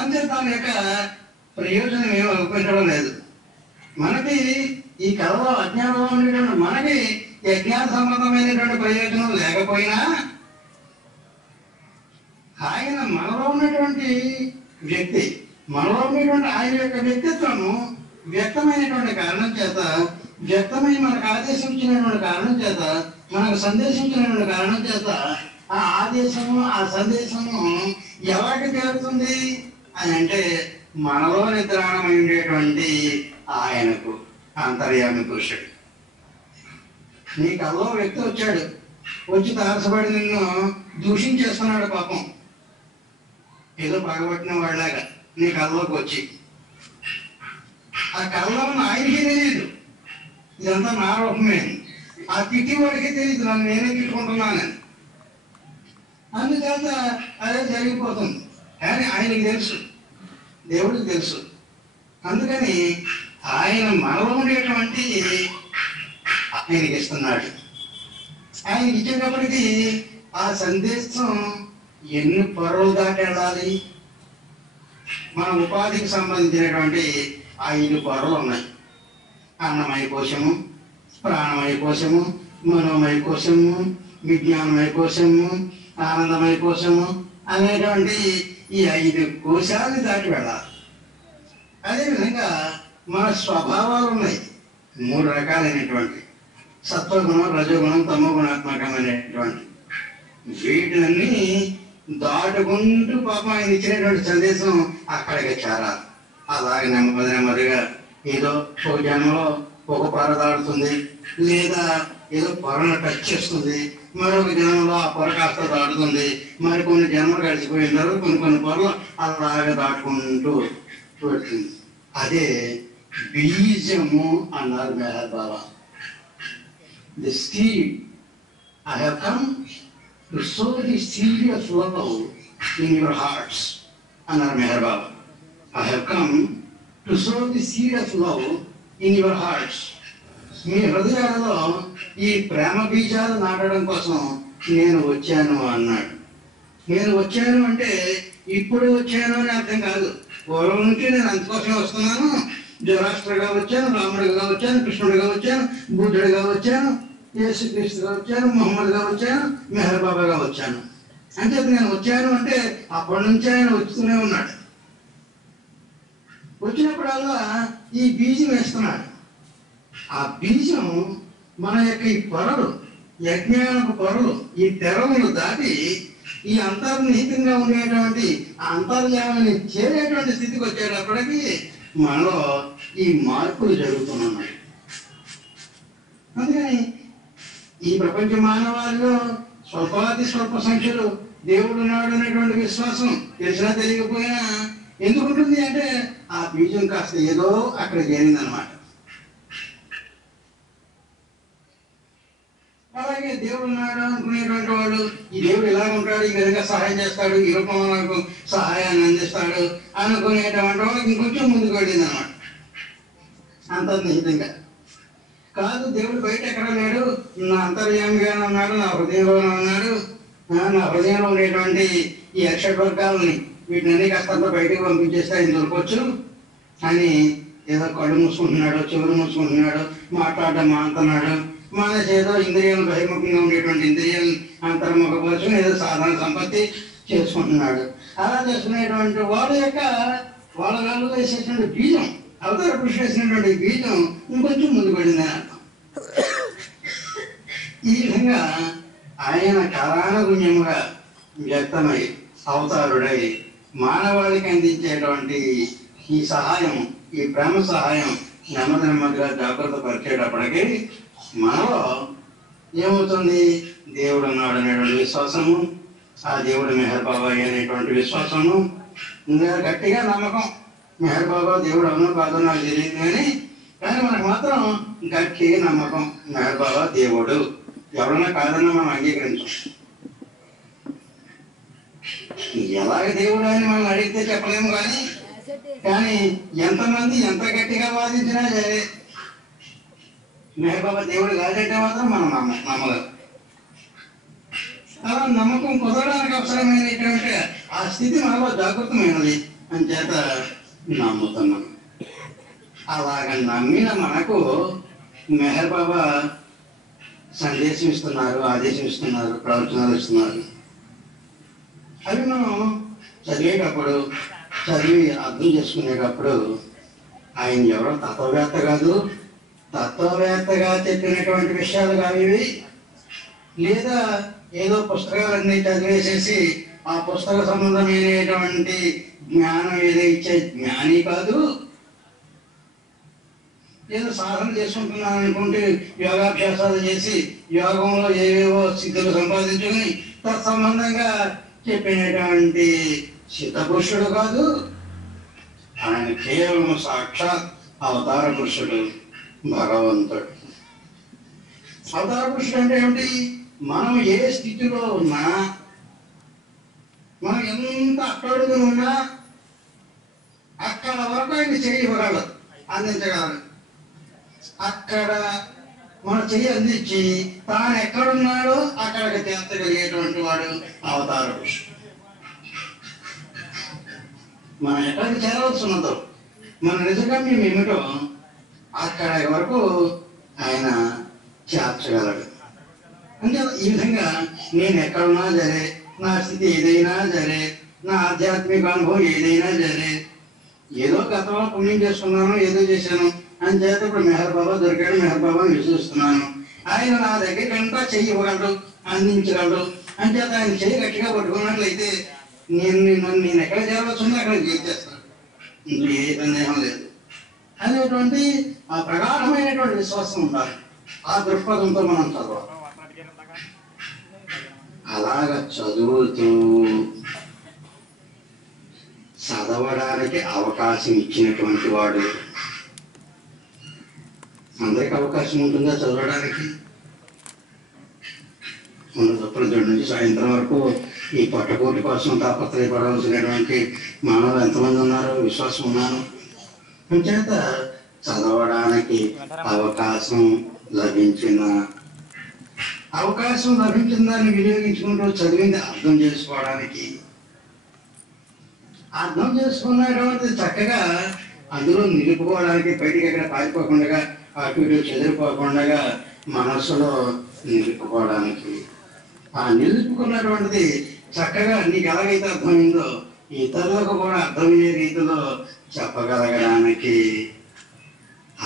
అంతే దాని యొక్క ప్రయోజనం ఏమో అగుపించడం లేదు. మనకి ఈ కళలో అజ్ఞానంలో ఉండేటువంటి మనకి అజ్ఞాన సంబంధమైనటువంటి ప్రయోజనం లేకపోయినా ఆయన మనలో ఉన్నటువంటి వ్యక్తి, మనలో ఉన్నటువంటి ఆయన యొక్క వ్యక్తిత్వము వ్యక్తమైనటువంటి కారణం చేత, వ్యక్తమై మనకు ఆదేశించినటువంటి కారణం చేత, మనకు సందేశించినటువంటి కారణం చేత ఆ ఆదేశము, ఆ సందేశము ఎవరికి చేరుతుంది అని అంటే మనలో నిద్రాణమై ఉండేటువంటి ఆయనకు, అంతర్యామి పురుషుడు. నీ కల్లో వ్యక్తి వచ్చాడు, వచ్చి తారసపడి నిన్ను దూషించేస్తున్నాడు పాపం, ఏదో పగబట్టిన వాళ్ళలాగా నీ కల్లోకి వచ్చి. ఆ కల్లో ఉన్న ఆయనకే తెలియదు ఇదంతా నా రూపమే, ఆ తిట్టి వాడికే తెలియదు నన్ను నేనే తిట్టుకుంటున్నానని. అందుచేత అదే జరిగిపోతుంది. కానీ ఆయనకి తెలుసు, దేవుడికి తెలుసు. అందుకని ఆయన మనలో ఉండేటువంటి ఆయనకి ఇస్తున్నాడు. ఆయనకి ఇచ్చేటప్పటికి ఆ సందేశం ఎన్ని పొరలు దాటి వెళ్ళాలి. మన ఉపాధికి సంబంధించినటువంటి 5 పొరలు ఉన్నాయి. అన్నమయ కోశము, ప్రాణమయ కోశము, మనోమయ కోశము, విజ్ఞానమయ కోశము, ఆనందమయ కోశము అనేటువంటి ఈ 5 కోశాలను దాటి వెళ్ళాలి. అదేవిధంగా మన స్వభావాలు ఉన్నాయి 3 రకాలైనటువంటి, సత్వగుణం, రజోగుణం, తమో గుణాత్మకమైనటువంటి. వీటిని దాటుకుంటూ పాపం ఆయన ఇచ్చినటువంటి సందేశం అక్కడికి చేరాలి. అలాగే నెమ్మదిగా ఏదో ఒక జన్మలో ఒక పొర దాడుతుంది, లేదా ఏదో పొరను టచ్ చేస్తుంది, మరొక జన్మలో ఆ పొర కాస్త దాటుతుంది, మరి కొన్ని జన్మలు గడిచిపోయిన తర్వాత కొన్ని పొరలు అలాగే దాటుకుంటూ పెడుతుంది. అదే బీజము అన్నారు Meher Baba. The seed, I have come to sow the seed of love in your hearts అన్నారు Meher Baba. I have come to sow the seed of love in your hearts. మీ హృదయాలలో ఈ ప్రేమ బీజాలు నాటడం కోసం నేను వచ్చాను అన్నాడు. నేను వచ్చాను అంటే ఇప్పుడు వచ్చాను అని అర్థం కాదు. పూర్వం నుంచి నేను అందుకోసమే వస్తున్నాను. జరాష్ట్రగా వచ్చాను, రాముడిగా వచ్చాను, కృష్ణుడిగా వచ్చాను, బుద్ధుడిగా వచ్చాను, యేసుక్రీస్తుగా వచ్చాను, మొహమ్మద్గా వచ్చాను, మెహర్ బాబాగా వచ్చాను. అంటే నేను వచ్చాను అంటే అప్పటి నుంచి ఆయన వస్తూనే ఉన్నాడు. వచ్చినప్పుడల్లా ఈ బీజం వేస్తున్నాడు. ఆ బీజం మన యొక్క ఈ పొరలు, యజ్ఞానపు పొరలు, ఈ తెరలను దాటి ఈ అంతర్నిహితంగా ఉండేటువంటి ఆ అంతర్యామాన్ని చేరేటువంటి స్థితికి వచ్చేటప్పటికి మనలో ఈ మార్పులు జరుగుతున్నాయి. అందుకని ఈ ప్రపంచ మానవాళిలో స్వల్పాతి స్వల్ప సంఖ్యలో దేవుడు ఉన్నాడు అనేటువంటి విశ్వాసం తెలిసినా తెలియకపోయినా ఎందుకుంటుంది అంటే ఆ బీజం కాస్త ఏదో అక్కడ చేరిందనమాట. అలాగే దేవుడు ఉన్నాడు అనుకునేటువంటి వాడు ఈ దేవుడు ఇలా ఉంటాడు, ఈ విధంగా సహాయం చేస్తాడు, ఈ రూపంలో నాకు సహాయాన్ని అందిస్తాడు అనుకునేటువంటి వాళ్ళకి ఇంకొంచెం ముందుకు వెళ్ళింది అనమాట. అంతర్నిహితంగా కాదు, దేవుడు బయట ఎక్కడ లేడు, నా అంతర్యామిగానే ఉన్నాడు, నా హృదయంలోనే ఉన్నాడు, నా హృదయంలో ఉండేటువంటి ఈ అక్షర వర్గాలని వీటిని కాస్తంత బయటకు పంపించేస్తే ఆయన దొరకవచ్చు అని ఏదో కళ్ళు మూసుకుంటున్నాడు, చెవులు మూసుకుంటున్నాడు, మాట్లాడడం మానుతున్నాడు, మన ఏదో ఇంద్రియాలు బహిర్ముఖంగా ఉండేటువంటి ఇంద్రియాలు అంతర్ముఖపరచుకుని ఏదో సాధారణ సంపత్తి చేసుకుంటున్నాడు. అలా చేసుకునేటువంటి వాళ్ళ వాళ్ళు వేసేటువంటి బీజం, అవతార పురుషుడు వేసినటువంటి బీజం ఇంకొంచెం ముందుకు వెళ్ళిందని అర్థం. ఈ విధంగా ఆయన కాలానుగుణ్యముగా వ్యక్తమై అవతారుడై మానవాళికి అందించేటువంటి ఈ సహాయం, ఈ ప్రేమ సహాయం నెమ్మదిగా జాగ్రత్త పరిచేటప్పటికీ మనలో ఏమవుతుంది? దేవుడు ఉన్నాడు అనేటువంటి విశ్వాసము, ఆ దేవుడు మెహర్ బాబా అనేటువంటి విశ్వాసము, ఇంకా గట్టిగా నమ్మకం. మెహర్ బాబా దేవుడు అవునో కాదో నాకు తెలియదు కానీ మనకు మాత్రం గట్టిగా నమ్మకం మెహర్ బాబా దేవుడు. ఎవరన్నా కాదన్నా మనం అంగీకరించాం. ఎలాగ దేవుడు అని మనం అడిగితే చెప్పలేము, కానీ ఎంతమంది ఎంత గట్టిగా వాదించినా సరే మెహర్ బాబా దేవుడు కాదంటే మాత్రం మనం నమ్మలేం. అలా నమ్మకం కుదరడానికి అవసరమైనటువంటి ఆ స్థితి మనలో జాగృతమైనది అని చేత నమ్ముతున్నాం. అలాగ నమ్మిన మనకు మెహర్ బాబా సందేశం ఇస్తున్నారు, ఆదేశం ఇస్తున్నారు, ప్రవచనాలు ఇస్తున్నారు. అవి మనం చదివేటప్పుడు, చదివి అర్థం చేసుకునేటప్పుడు ఆయన ఎవరో తత్వవేత్త కాదు, తత్వవేత్తగా చెప్పినటువంటి విషయాలు కావి, లేదా ఏదో పుస్తకాలన్నీ చదివేసేసి ఆ పుస్తక సంబంధమైనటువంటి జ్ఞానం ఏదో ఇచ్చే జ్ఞాని కాదు. ఏదో సాధన చేసుకుంటున్నాను అనుకుంటే యోగాభ్యాసాలు చేసి యోగంలో ఏవేవో స్థితులు సంపాదించుకుని తత్సంబంధంగా చెప్పినటువంటి సిద్ధపురుషుడు కాదు. ఆయన కేవలం సాక్షాత్ అవతార పురుషుడు, భగవంతుడు. అవతార పురుషుడు అంటే ఏమిటి? మనం ఏ స్థితిలో ఉన్నా, మనం ఎంత అక్కడుగా ఉన్నా అక్కడ వరకు ఆయన చేయగలడు, అందించగలడు. అక్కడ మన చెయ్యి అందించి తాను ఎక్కడున్నాడో అక్కడికి చేర్చగలిగేటువంటి వాడు అవతార పురుషుడు. మనం ఎక్కడికి చేరవచ్చు ఉన్నదో, మన నిజగమ్యం ఏమిటో అక్కడ వరకు ఆయన చేర్చగలడు. అంటే ఈ విధంగా నేను ఎక్కడున్నా సరే, నా స్థితి ఏదైనా సరే, నా ఆధ్యాత్మిక అనుభవం ఏదైనా సరే, ఏదో గతంలో పుణ్యం చేసుకున్నాను, ఏదో చేశాను అని చేత ఇప్పుడు మెహర్ బాబా దొరికాడు, మెహర్ బాబాని విశ్వసిస్తున్నాను. ఆయన నా దగ్గరికంతా చెయ్యి ఇవ్వగలడు, అందించగలడు అని చేత ఆయన చెయ్యి గట్టిగా పట్టుకున్నట్లయితే నేను ఎక్కడ చేరవచ్చుందో అక్కడ చేస్తాను. ఇందులో ఏ సందేహం లేదు. అనేటువంటి ఆ ప్రగాఢమైనటువంటి విశ్వాసం ఉండాలి. ఆ దృక్పథంతో మనం చదవాలి. అలాగ చదువుతూ చదవడానికి అవకాశం ఇచ్చినటువంటి వాడు. అందరికి అవకాశం ఉంటుందా చదవడానికి? మన తొప్పటి నుంచి సాయంత్రం వరకు ఈ పట్టకూటి కోసం తాపత్రయపడవలసినటువంటి మానవులు ఎంతమంది ఉన్నారు? విశ్వాసం ఉన్నారు. అంచేత చదవడానికి అవకాశం లభించిన దాన్ని వినియోగించుకుంటూ చదివింది అర్థం చేసుకోవడానికి, అర్థం చేసుకున్నటువంటి చక్కగా అందులో నిలుపుకోవడానికి, బయటికి ఎక్కడ పారిపోకుండా అటు ఇటు చెదిరిపోకుండా మనస్సులో నిలుపుకోవడానికి, ఆ నిలుపుకున్నటువంటిది చక్కగా నీకు ఎలాగైతే అర్థమైందో ఇతరులకు కూడా అర్థమయ్యే రీతిలో చెప్పగలగడానికి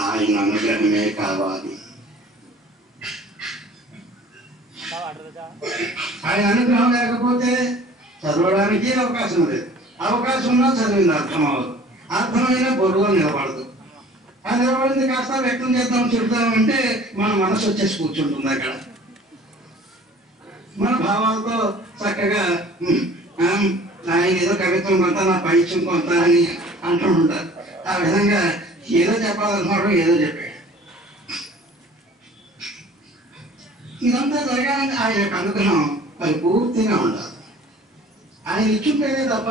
ఆయన అనుగ్రహమే కావాలి. ఆయన అనుగ్రహం లేకపోతే చదవడానికి అవకాశం లేదు. అవకాశం ఉన్నా చదివింది అర్థం అవ్వదు. అర్థమైన బరువు నిలబడదు. ఆ నిలబడింది కాస్త వ్యక్తం చేద్దాం చెబుతామంటే మన మనసు వచ్చేసి కూర్చుంటుంది అక్కడ. మన భావాలతో చక్కగా ఆయన ఏదో కవిత్వం కొంత, నా పైత్యం కొంత అని అంటూ ఉంటారు. ఆ విధంగా ఏదో చెప్పాలనుకోవడం ఏదో చెప్పాడు. ఇదంతా జరగాలని ఆయన యొక్క అనుగ్రహం పరిపూర్తిగా ఉండాలి. ఆయన ఇచ్చుంటేనే తప్ప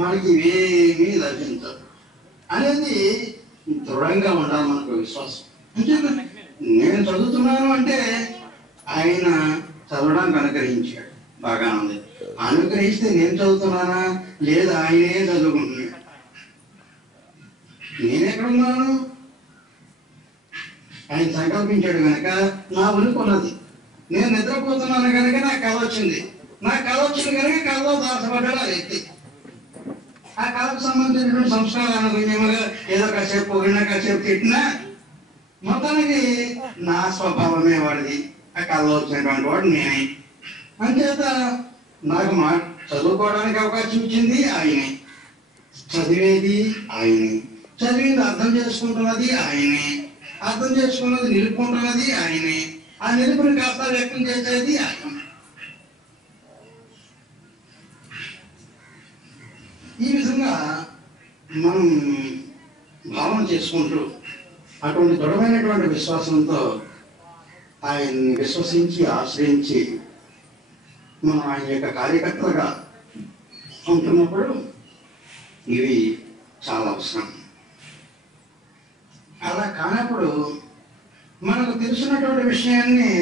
మనకి ఇవేమీ లభించదు అనేది దృఢంగా ఉండాలి మనకు విశ్వాసం. అంటే నేను చదువుతున్నాను అంటే ఆయన చదవడానికి అనుగ్రహించాడు, బాగా ఉంది. అనుగ్రహిస్తే నేను చదువుతున్నానా లేదా ఆయనే చదువుకుంటున్నాడు? నేనెక్కడున్నాను? ఆయన సంకల్పించాడు కనుక నా ఉనికున్నది. నేను నిద్రపోతున్నాను కనుక నాకు కళ వచ్చింది. నాకు కళ వచ్చింది కనుక కళలో దాచబడ్డాడు ఆ వ్యక్తి. ఆ కళకు సంబంధించినటువంటి సంస్కారాల గుణ్యముగా ఏదో కాసేపు పొగిడినా కాసేపు తిట్టినా మొత్తానికి నా స్వభావమే వాడిది. ఆ కళలో వచ్చినటువంటి వాడు నేనే. అంచేత నాకు చదువుకోవడానికి అవకాశం ఇచ్చింది ఆయనే, చదివేది ఆయనే, చదివింది అర్థం చేసుకుంటున్నది ఆయనే, అర్థం చేసుకున్నది నిలుపుకుంటున్నది ఆయనే, ఆ నిలుపుని కాస్త వ్యక్తం చేసేది ఆయన. ఈ విధంగా మనం భావన చేసుకుంటూ అటువంటి దృఢమైనటువంటి విశ్వాసంతో ఆయన్ని విశ్వసించి ఆశ్రయించి మనం ఆయన యొక్క కార్యకర్తలుగా ఉంటున్నప్పుడు ఇవి చాలా అవసరం. అలా కానప్పుడు మనకు తెలిసినటువంటి విషయాన్ని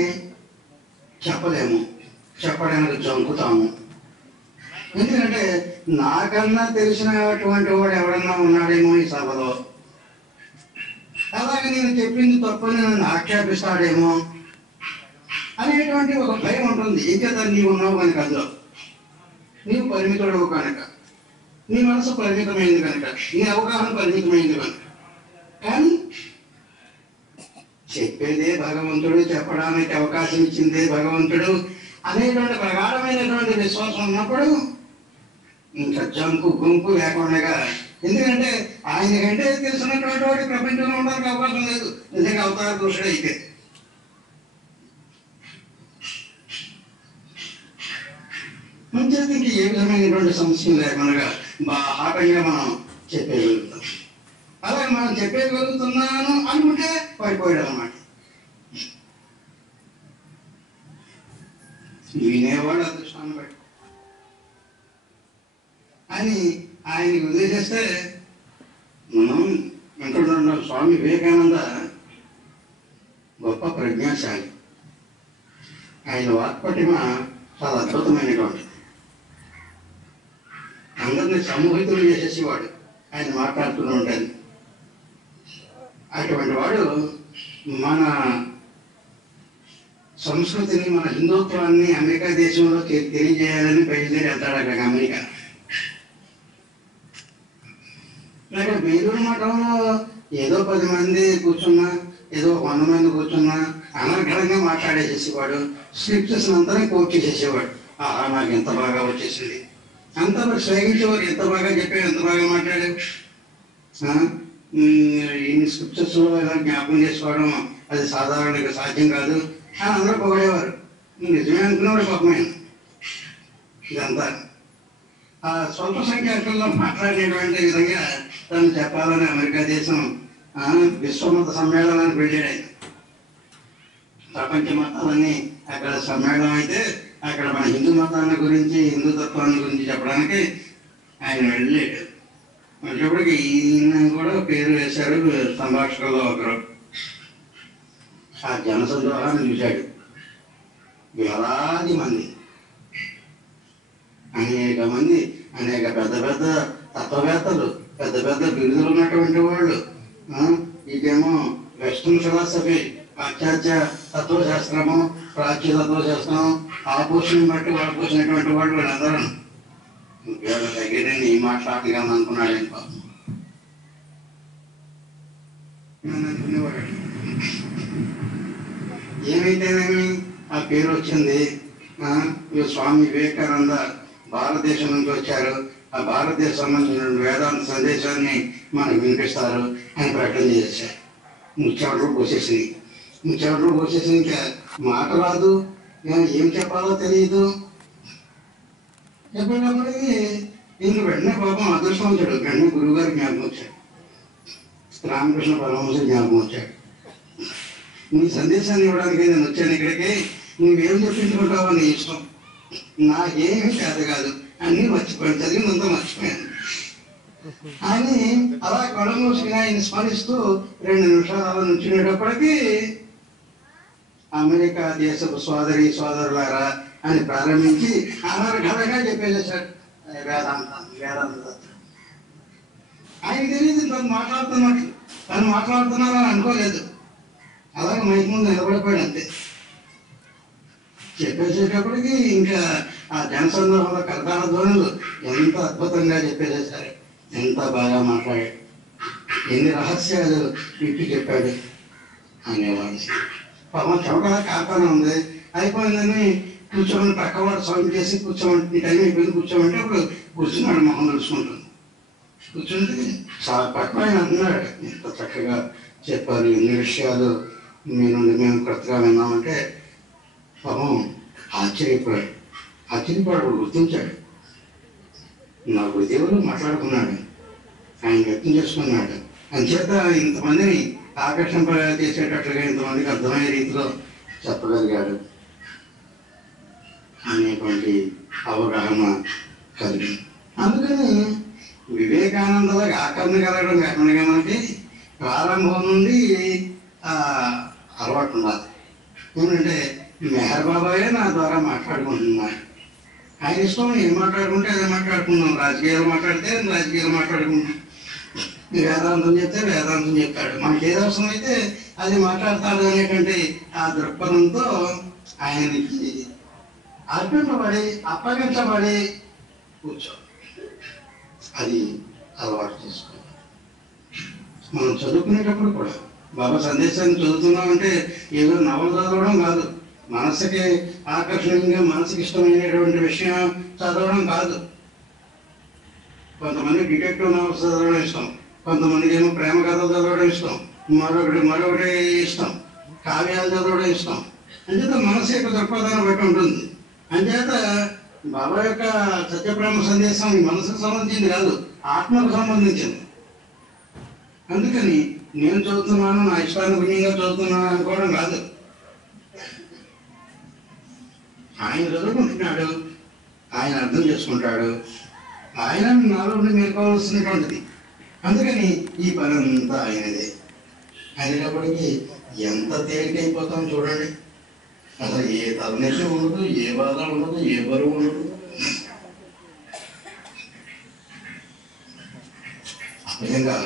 చెప్పలేము, చెప్పడానికి జంకుతాము. ఎందుకంటే నాకన్నా తెలిసినటువంటి వాడు ఎవడన్నా ఉన్నాడేమో ఈ సభలో, అలాగే నేను చెప్పింది తప్పని నన్ను ఆక్షేపిస్తాడేమో అనేటువంటి ఒక భయం ఉంటుంది. ఏం చేత నీవు ఉన్నావు కనుక, అందులో నీవు పరిమితుడవు కనుక, నీ మనసు పరిమితమైంది కనుక, నీ అవగాహన పరిమితమైంది కనుక. కానీ చెప్పేదే భగవంతుడు, చెప్పడానికి అవకాశం ఇచ్చిందే భగవంతుడు అనేటువంటి ప్రగాఢమైనటువంటి విశ్వాసం ఉన్నప్పుడు ఇంకా జంకు గుంపు లేకుండా, ఎందుకంటే ఆయన కంటే తెలిసినటువంటి వాడి ప్రపంచంలో ఉండడానికి అవకాశం లేదు. నిజంగా అవతార పురుషుడు అయితే మంచిది. ఇంక ఏ విధమైనటువంటి సమస్యలు లేకుండా బాగా మనం చెప్పేయగలుగుతాం. అలాగే మనం చెప్పేయగలుగుతున్నాను అనుకుంటే పడిపోయాడు అన్నమాట. వినేవాడు అదృష్టాన్ని బట్టి అని ఆయనకి ఉద్దేశిస్తే మనం అంటున్నాం. స్వామి వివేకానంద గొప్ప ప్రజ్ఞాశాలి. ఆయన వాక్పటిమ చాలా అద్భుతమైనటువంటి, అందరినీ సమూహితులు చేసేసేవాడు ఆయన మాట్లాడుతూనే ఉంటాడు. అటువంటి వాడు మన సంస్కృతిని, మన హిందుత్వాన్ని అమెరికా దేశంలో తెలియజేయాలని బయలుదేరి వెళ్తాడు అక్కడికి, అమెరికా. లేక బేలూరు మఠంలో ఏదో 10 మంది కూర్చున్నా, ఏదో 100 మంది కూర్చున్నా అనర్గళంగా మాట్లాడేసేసేవాడు. స్క్రిప్చర్స్ అంతా కోట్ చేసేసేవాడు. ఆహా, నాకు ఎంత బాగా వచ్చేసింది, అంతా మరి శ్రేయించేవారు. ఎంత బాగా చెప్పావు, ఎంత బాగా మాట్లాడావు. ఇన్ని స్క్రిప్చర్స్లో ఇలా జ్ఞాపకం చేసుకోవడం అది సాధారణంగా సాధ్యం కాదు అని అందరూ పొగడేవారు. నిజమే అనుకున్నవాడు పాపమే ఇదంతా. ఆ స్వల్ప సంఖ్యాకుల్లో మాట్లాడేటువంటి విధంగా తను చెప్పాలని అమెరికా దేశం విశ్వమత సమ్మేళనానికి వెళ్ళాడు ఆయన. ప్రపంచ మతాలన్నీ అక్కడ సమ్మేళనం అయితే అక్కడ మన హిందూ మతాన్ని గురించి హిందూ తత్వాన్ని గురించి చెప్పడానికి ఆయన వెళ్ళాడు. వచ్చేప్పటికి ఈయన కూడా పేరు వేశారు సంభాషకుల్లో ఒకరు. ఆ జనసందోహాన్ని చూశాడు. వేలాది మంది, అనేక మంది, అనేక పెద్ద పెద్ద తత్వవేత్తలు, పెద్ద పెద్ద బిరుదులు ఉన్నటువంటి వాళ్ళు, ఇదేమో వెస్టర్న్ ఫిలాసఫీ, పాశ్చాత్య తత్వశాస్త్రము, ప్రాచ్య తత్వశాస్త్రం, ఆ పోషణ బట్టి వాళ్ళు పోసినటువంటి వాళ్ళు వీళ్ళందరూ వీళ్ళ దగ్గర నేను మాట్లాడగలను అనుకున్నాడు. అనుకునేవాడు. ఏమైతేనేమి ఆ పేరు వచ్చింది. స్వామి వివేకానంద భారతదేశం నుంచి వచ్చారు, ఆ భారతదేశం సంబంధించిన వేదాంత సందేశాన్ని మనకు వినిపిస్తారు అని ప్రకటన చేశారు. ముచ్చెవట్లు పోసేసింది. ఇంకా మాట రాదు, ఏం చెప్పాలో తెలియదు. చెప్పినప్పటికీ ఇంక వెంటనే పాపం అదృష్టవంతుడు, వెంటనే గురువు గారు జ్ఞాపకం వచ్చాడు, రామకృష్ణ పరమహంస జ్ఞాపకం వచ్చాడు. నీ సందేశాన్ని ఇవ్వడానికి నేను వచ్చాను ఇక్కడికి, నువ్వేం చెప్పించుకుంటావో నీ ఇష్టం, నాకేమీ చేత కాదు, అన్నీ మర్చిపోయాను, చదివినంతా మర్చిపోయాను అని అలా కళ్ళు మూసుకుని ఆయన స్మరిస్తూ 2 నిమిషాలు అలా నుంచునేటప్పటికీ అమెరికా దేశపు సోదరులారా అని ప్రారంభించి అనర్ఘంగా చెప్పేసేసాడు వేదాంతం. ఆయన తెలియదు తను మాట్లాడుతున్నారని అనుకోలేదు. అలాగే మైకి ముందు నిలబడిపోయాడు అంతే. చెప్పేసేటప్పటికి ఇంకా ఆ జనసందర్భంలో కరతాళ ధ్వనులు ఎంత అద్భుతంగా చెప్పేసేసారు, ఎంత బాగా మాట్లాడాడు, ఎన్ని రహస్యాలు విప్పి చెప్పాడు అనేవాడు. పాపం చెమట కాపానే ఉంది. అయిపోయిందని కూర్చోమని పక్కవాడు సౌండ్ చేసి కూర్చోమంటే టైం అయిపోయింది కూర్చోమంటే అప్పుడు కూర్చున్నాడు, మొహం తెలుసుకుంటుంది. కూర్చుంటే పక్క ఆయన అంటున్నాడు, ఎంత చక్కగా చెప్పారు, ఎన్ని విషయాలు మేము కొత్తగా విన్నామంటే పాపం ఆశ్చర్యపడు గుర్తించాడు. నా గురుదేవులు మాట్లాడుకున్నాడు, ఆయన వ్యక్తం చేసుకున్నాడు. అంచేత ఇంతమందిని ఆకర్షింప చేసేటట్లుగా ఇంతమందికి అర్థమయ్యే రీతిలో చెప్పగలిగాడు అనేటువంటి అవగాహన కలిగి. అందుకని వివేకానందలకు ఆకరణ కలగడం కాకుండా మనకి ప్రారంభం నుండి అలవాటు ఉండాలి. ఏమంటే మెహర్ బాబాయే నా ద్వారా మాట్లాడుకుంటున్నాను, ఆయన ఇష్టం ఏం మాట్లాడుకుంటే అదే మాట్లాడుకున్నాం. రాజకీయాలు మాట్లాడితే రాజకీయాలు మాట్లాడుకుంటాం, వేదాంతం చెప్తే వేదాంతం చెప్తాడు, మనకి ఏది అవసరం అయితే అది మాట్లాడతాడు అనేటువంటి ఆ దృక్పథంతో ఆయనకి అప్పగించబడి కూర్చో, అది అలవాటు చేసుకోవాలి. మనం చదువుకునేటప్పుడు కూడా బాబా సందేశాన్ని చదువుతున్నామంటే ఏదో నవలు చదవడం కాదు, మనసుకి ఆకర్షణీయంగా మనసుకి ఇష్టమైనటువంటి విషయం చదవడం కాదు. కొంతమంది డిటెక్టివ్ నవల్స్ చదవడం ఇష్టం, కొంతమందికి ఏమో ప్రేమ కథలు చదవడం ఇష్టం, మరొకటి ఇష్టం, కావ్యాలు చదవడం ఇష్టం. అంచేత మనసు యొక్క దృక్పథాన్ని బట్టి ఉంటుంది. అంచేత బాబా యొక్క సత్యప్రేమ సందేశం ఈ మనసుకు సంబంధించింది కాదు, ఆత్మకు సంబంధించింది. అందుకని నేను చదువుతున్నాను, నా ఇష్టానుగుణ్యంగా చదువుతున్నాను అనుకోవడం కాదు. ఆయన చదువుకుంటున్నాడు, ఆయన అర్థం చేసుకుంటాడు, ఆయన నాలో నేర్కోవాల్సినటువంటిది. అందుకని ఈ పని అంతా ఆయనదే అయినప్పటికీ ఎంత తేలికైపోతాం చూడండి. అసలు ఏ తలనొప్పి ఉండదు, ఏ బాధ ఉండదు, ఏ బరువు ఉండదు. ఆ విధంగా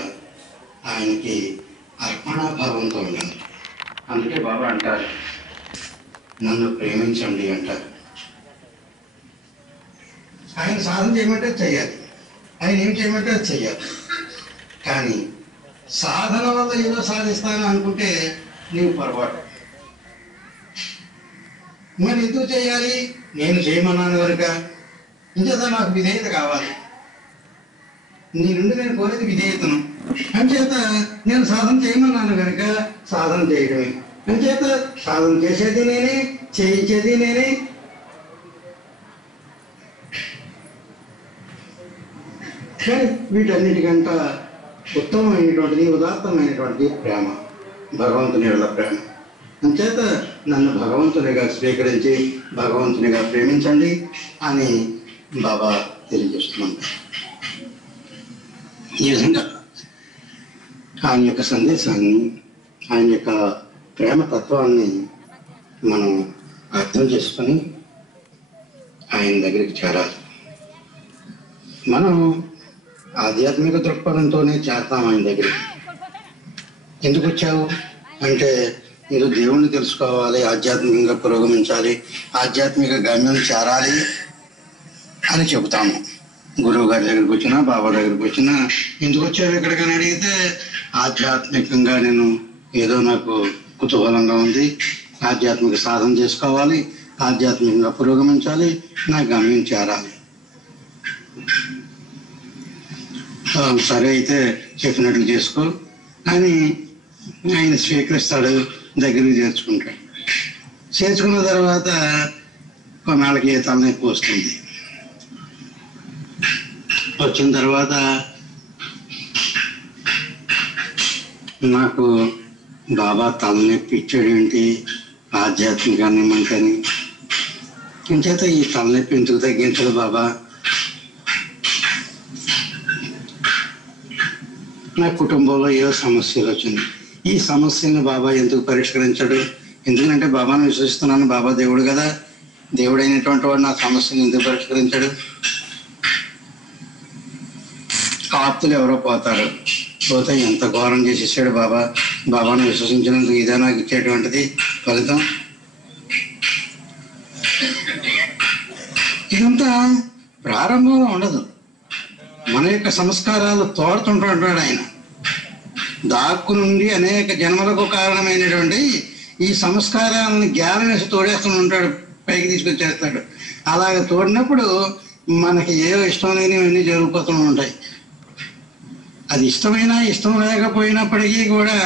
ఆయనకి అర్పణాభావంతో ఉండాలి. అందుకే బాబా అంటారు, నన్ను ప్రేమించండి అంటారు. ఆయన సాధన చేయమంటే చెయ్యాలి, ఆయన ఏం చేయమంటే అది చెయ్యాలి. కానీ సాధన వల్ల ఏదో సాధిస్తాను అనుకుంటే నీవు పొరపాటు. మరి ఎందుకు చేయాలి? నేను చేయమన్నాను కనుక, ఇంకేదో నాకు విధేయత కావాలి. నీ నుండి నేను కోరేది విధేయతను. అంచేత నేను సాధన చేయమన్నాను కనుక సాధన చేయడమే. అంచేత సాధన చేసేది నేనే, చేయించేది నేనే. కానీ వీటన్నిటికంట ఉత్తమమైనటువంటిది, ఉదాత్తమైనటువంటిది ప్రేమ, భగవంతుని వల్ల ప్రేమ. అంచేత నన్ను భగవంతునిగా స్వీకరించి భగవంతునిగా ప్రేమించండి అని బాబా తెలియజేస్తున్నాను. ఈ విధంగా ఆయన యొక్క సందేశాన్ని, ఆయన యొక్క ప్రేమ తత్వాన్ని మనం అర్థం చేసుకొని ఆయన దగ్గరికి చేరాలి. మనం ఆధ్యాత్మిక దృక్పథంతోనే చేరతాం ఆయన దగ్గరికి. ఎందుకు వచ్చావు అంటే ఏదో దేవుణ్ణి తెలుసుకోవాలి, ఆధ్యాత్మికంగా పురోగమించాలి, ఆధ్యాత్మిక గమ్యం చేరాలి అని చెబుతాము. గురువు గారి దగ్గరికి వచ్చినా, బాబా దగ్గరికి వచ్చినా ఎందుకు వచ్చావు ఎక్కడికని అడిగితే ఆధ్యాత్మికంగా నేను ఏదో నాకు కుతూహలంగా ఉంది, ఆధ్యాత్మిక సాధన చేసుకోవాలి, ఆధ్యాత్మికంగా పురోగమించాలి, నా గమ్యం చేరాలి. సరే అయితే చెప్పినట్లు చేసుకో అని ఆయన స్వీకరిస్తాడు, దగ్గరికి చేర్చుకుంటాడు. చేర్చుకున్న తర్వాత కొన్నాళ్ళకి ఏ తలనొప్పి వస్తుంది. వచ్చిన తర్వాత నాకు బాబా తలనొప్పి ఇచ్చాడు ఏంటి, ఆధ్యాత్మికాన్ని మనకని. ఇంచేత ఈ తలనొప్పి ఎందుకు తగ్గించడు బాబా? నా కుటుంబంలో ఏవో సమస్యలు వచ్చినాయి, ఈ సమస్యలను బాబా ఎందుకు పరిష్కరించాడు? ఎందుకంటే బాబాను విశ్వసిస్తున్నాను, బాబా దేవుడు కదా, దేవుడైనటువంటి వాడు నా సమస్యను ఎందుకు పరిష్కరించాడు? ఆప్తులు ఎవరో పోతారు, పోతే ఎంత ఘోరం చేసేసాడు బాబా, బాబాను విశ్వసించినందుకు ఇదే నాకు ఇచ్చేటువంటిది ఫలితం. ఇదంతా ప్రారంభంలో ఉండదు, మన యొక్క సంస్కారాలు తోడుతుంటాడు ఆయన. దాక్కు నుండి అనేక జన్మలకు కారణమైనటువంటి ఈ సంస్కారాలను జ్ఞానం వేసి తోడేస్తూ ఉంటాడు, పైకి తీసుకొచ్చేస్తాడు. అలాగ తోడినప్పుడు మనకి ఏవో ఇష్టం లేనివన్నీ జరిగిపోతూ ఉంటాయి. అది ఇష్టమైనా ఇష్టం లేకపోయినప్పటికీ కూడా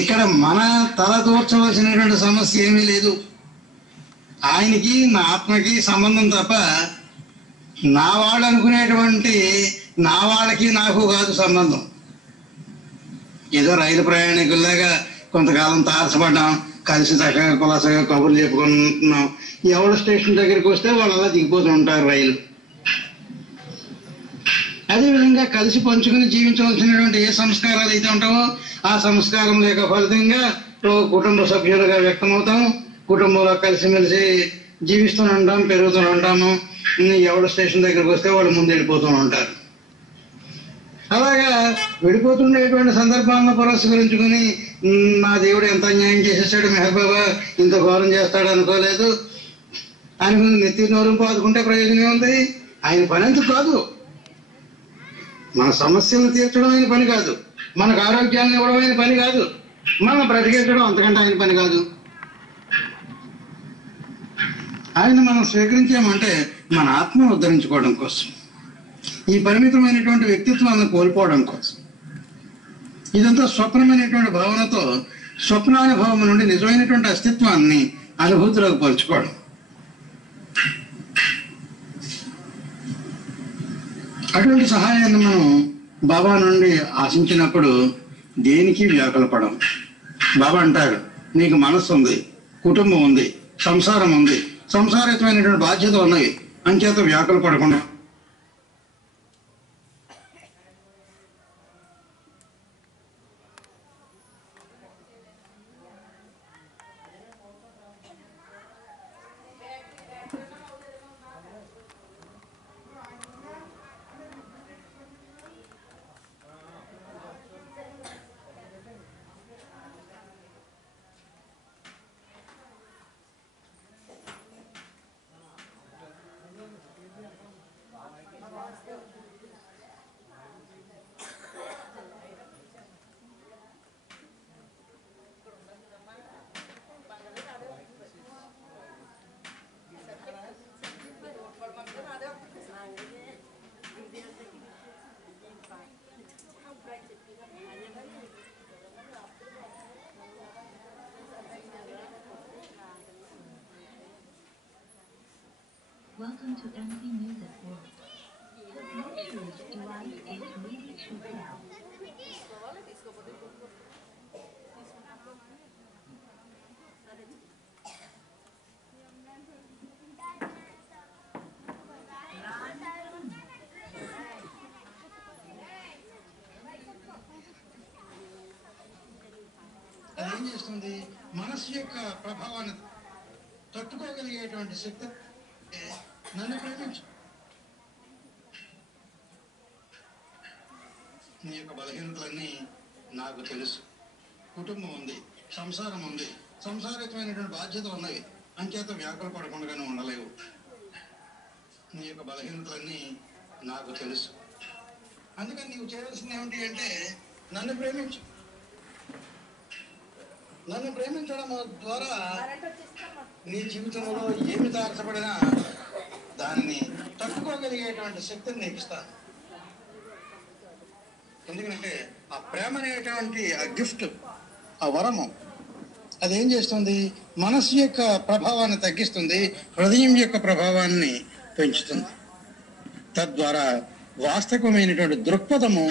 ఇక్కడ మన తల దూర్చవలసినటువంటి సమస్య ఏమీ లేదు. ఆయనకి నా ఆత్మకి సంబంధం తప్ప నా వాళ్ళు అనుకునేటువంటి నా వాళ్ళకి నాకు కాదు సంబంధం. ఏదో రైలు ప్రయాణికుల్లాగా కొంతకాలం తారసపడ్డాం, కలిసి చక్కగా కులాసగా కబుర్లు చెప్పుకుంటున్నాం. ఎవరు స్టేషన్ దగ్గరికి వస్తే వాళ్ళు అలా దిగిపోతూ ఉంటారు రైలు. అదేవిధంగా కలిసి పంచుకుని జీవించవలసినటువంటి ఏ సంస్కారాలు అయితే ఉంటావో ఆ సంస్కారం లేక ఫలితంగా కుటుంబ సభ్యులుగా వ్యక్తమవుతాము, కుటుంబంలో కలిసిమెలిసి జీవిస్తూనే ఉంటాం, పెరుగుతూనే ఉంటాము. ఎవరు స్టేషన్ దగ్గరికి వస్తే వాళ్ళు ముందు వెళ్ళిపోతూ ఉంటారు. అలాగా వెళ్ళిపోతుండేటువంటి సందర్భాలను పురస్కరించుకుని నా దేవుడు ఎంత అన్యాయం చేసేసాడు, మెహర్ బాబా ఇంత ఘోరం చేస్తాడు అనుకోలేదు అనుకుని నెత్తి నోరు పాదుకుంటే ప్రయోజనం ఉంది. ఆయన పని ఎందుకు కాదు, మన సమస్యలను తీర్చడం ఆయన పని కాదు, మనకు ఆరోగ్యాన్ని ఇవ్వడం ఆయన పని కాదు, మనం బ్రతికించడం అంతకంటే ఆయన పని కాదు. ఆయన మనం స్వీకరించామంటే మన ఆత్మను ఉద్ధరించుకోవడం కోసం, ఈ పరిమితమైనటువంటి వ్యక్తిత్వాలను కోల్పోవడం కోసం. ఇదంతా స్వప్నమైనటువంటి భావనతో స్వప్నానుభవం నుండి నిజమైనటువంటి అస్తిత్వాన్ని అనుభూతిలోకి పరుచుకోవడం. అటువంటి సహాయాన్ని మనం బాబా నుండి ఆశించినప్పుడు దేనికి వ్యాకులపడం. బాబా అంటారు, నీకు మనస్సు ఉంది, కుటుంబం ఉంది, సంసారం ఉంది, సంసారితమైనటువంటి బాధ్యత ఉన్నవి, అంచేత వ్యాకులు పడకుండా to empty music world. The Bluetooth device is ready to pair. అదేం చేస్తుంది? మనస్సు యొక్క ప్రభావాన్ని తట్టుకోగలిగేటువంటి శక్తి నన్ను ప్రేమించు. నీ యొక్క బలహీనతలన్నీ నాకు తెలుసు. కుటుంబం ఉంది, సంసారం ఉంది, సంసారితమైనటువంటి బాధ్యతలు ఉన్నాయి, అంచేత వ్యాకుల పడకుండానే ఉండలేవు. నీ యొక్క బలహీనతలన్నీ నాకు తెలుసు. అందుకని నీవు చేయాల్సింది ఏమిటి అంటే నన్ను ప్రేమించు. నన్ను ప్రేమించడం ద్వారా నీ జీవితంలో ఏమి తారసపడినా దాన్ని తట్టుకోగలిగేటువంటి శక్తిని నీకు ఇస్తాను. ఎందుకంటే ఆ ప్రేమ అనేటువంటి ఆ గిఫ్ట్, ఆ వరము, అదేం చేస్తుంది? మనస్సు యొక్క ప్రభావాన్ని తగ్గిస్తుంది, హృదయం యొక్క ప్రభావాన్ని పెంచుతుంది. తద్వారా వాస్తవమైనటువంటి దృక్పథము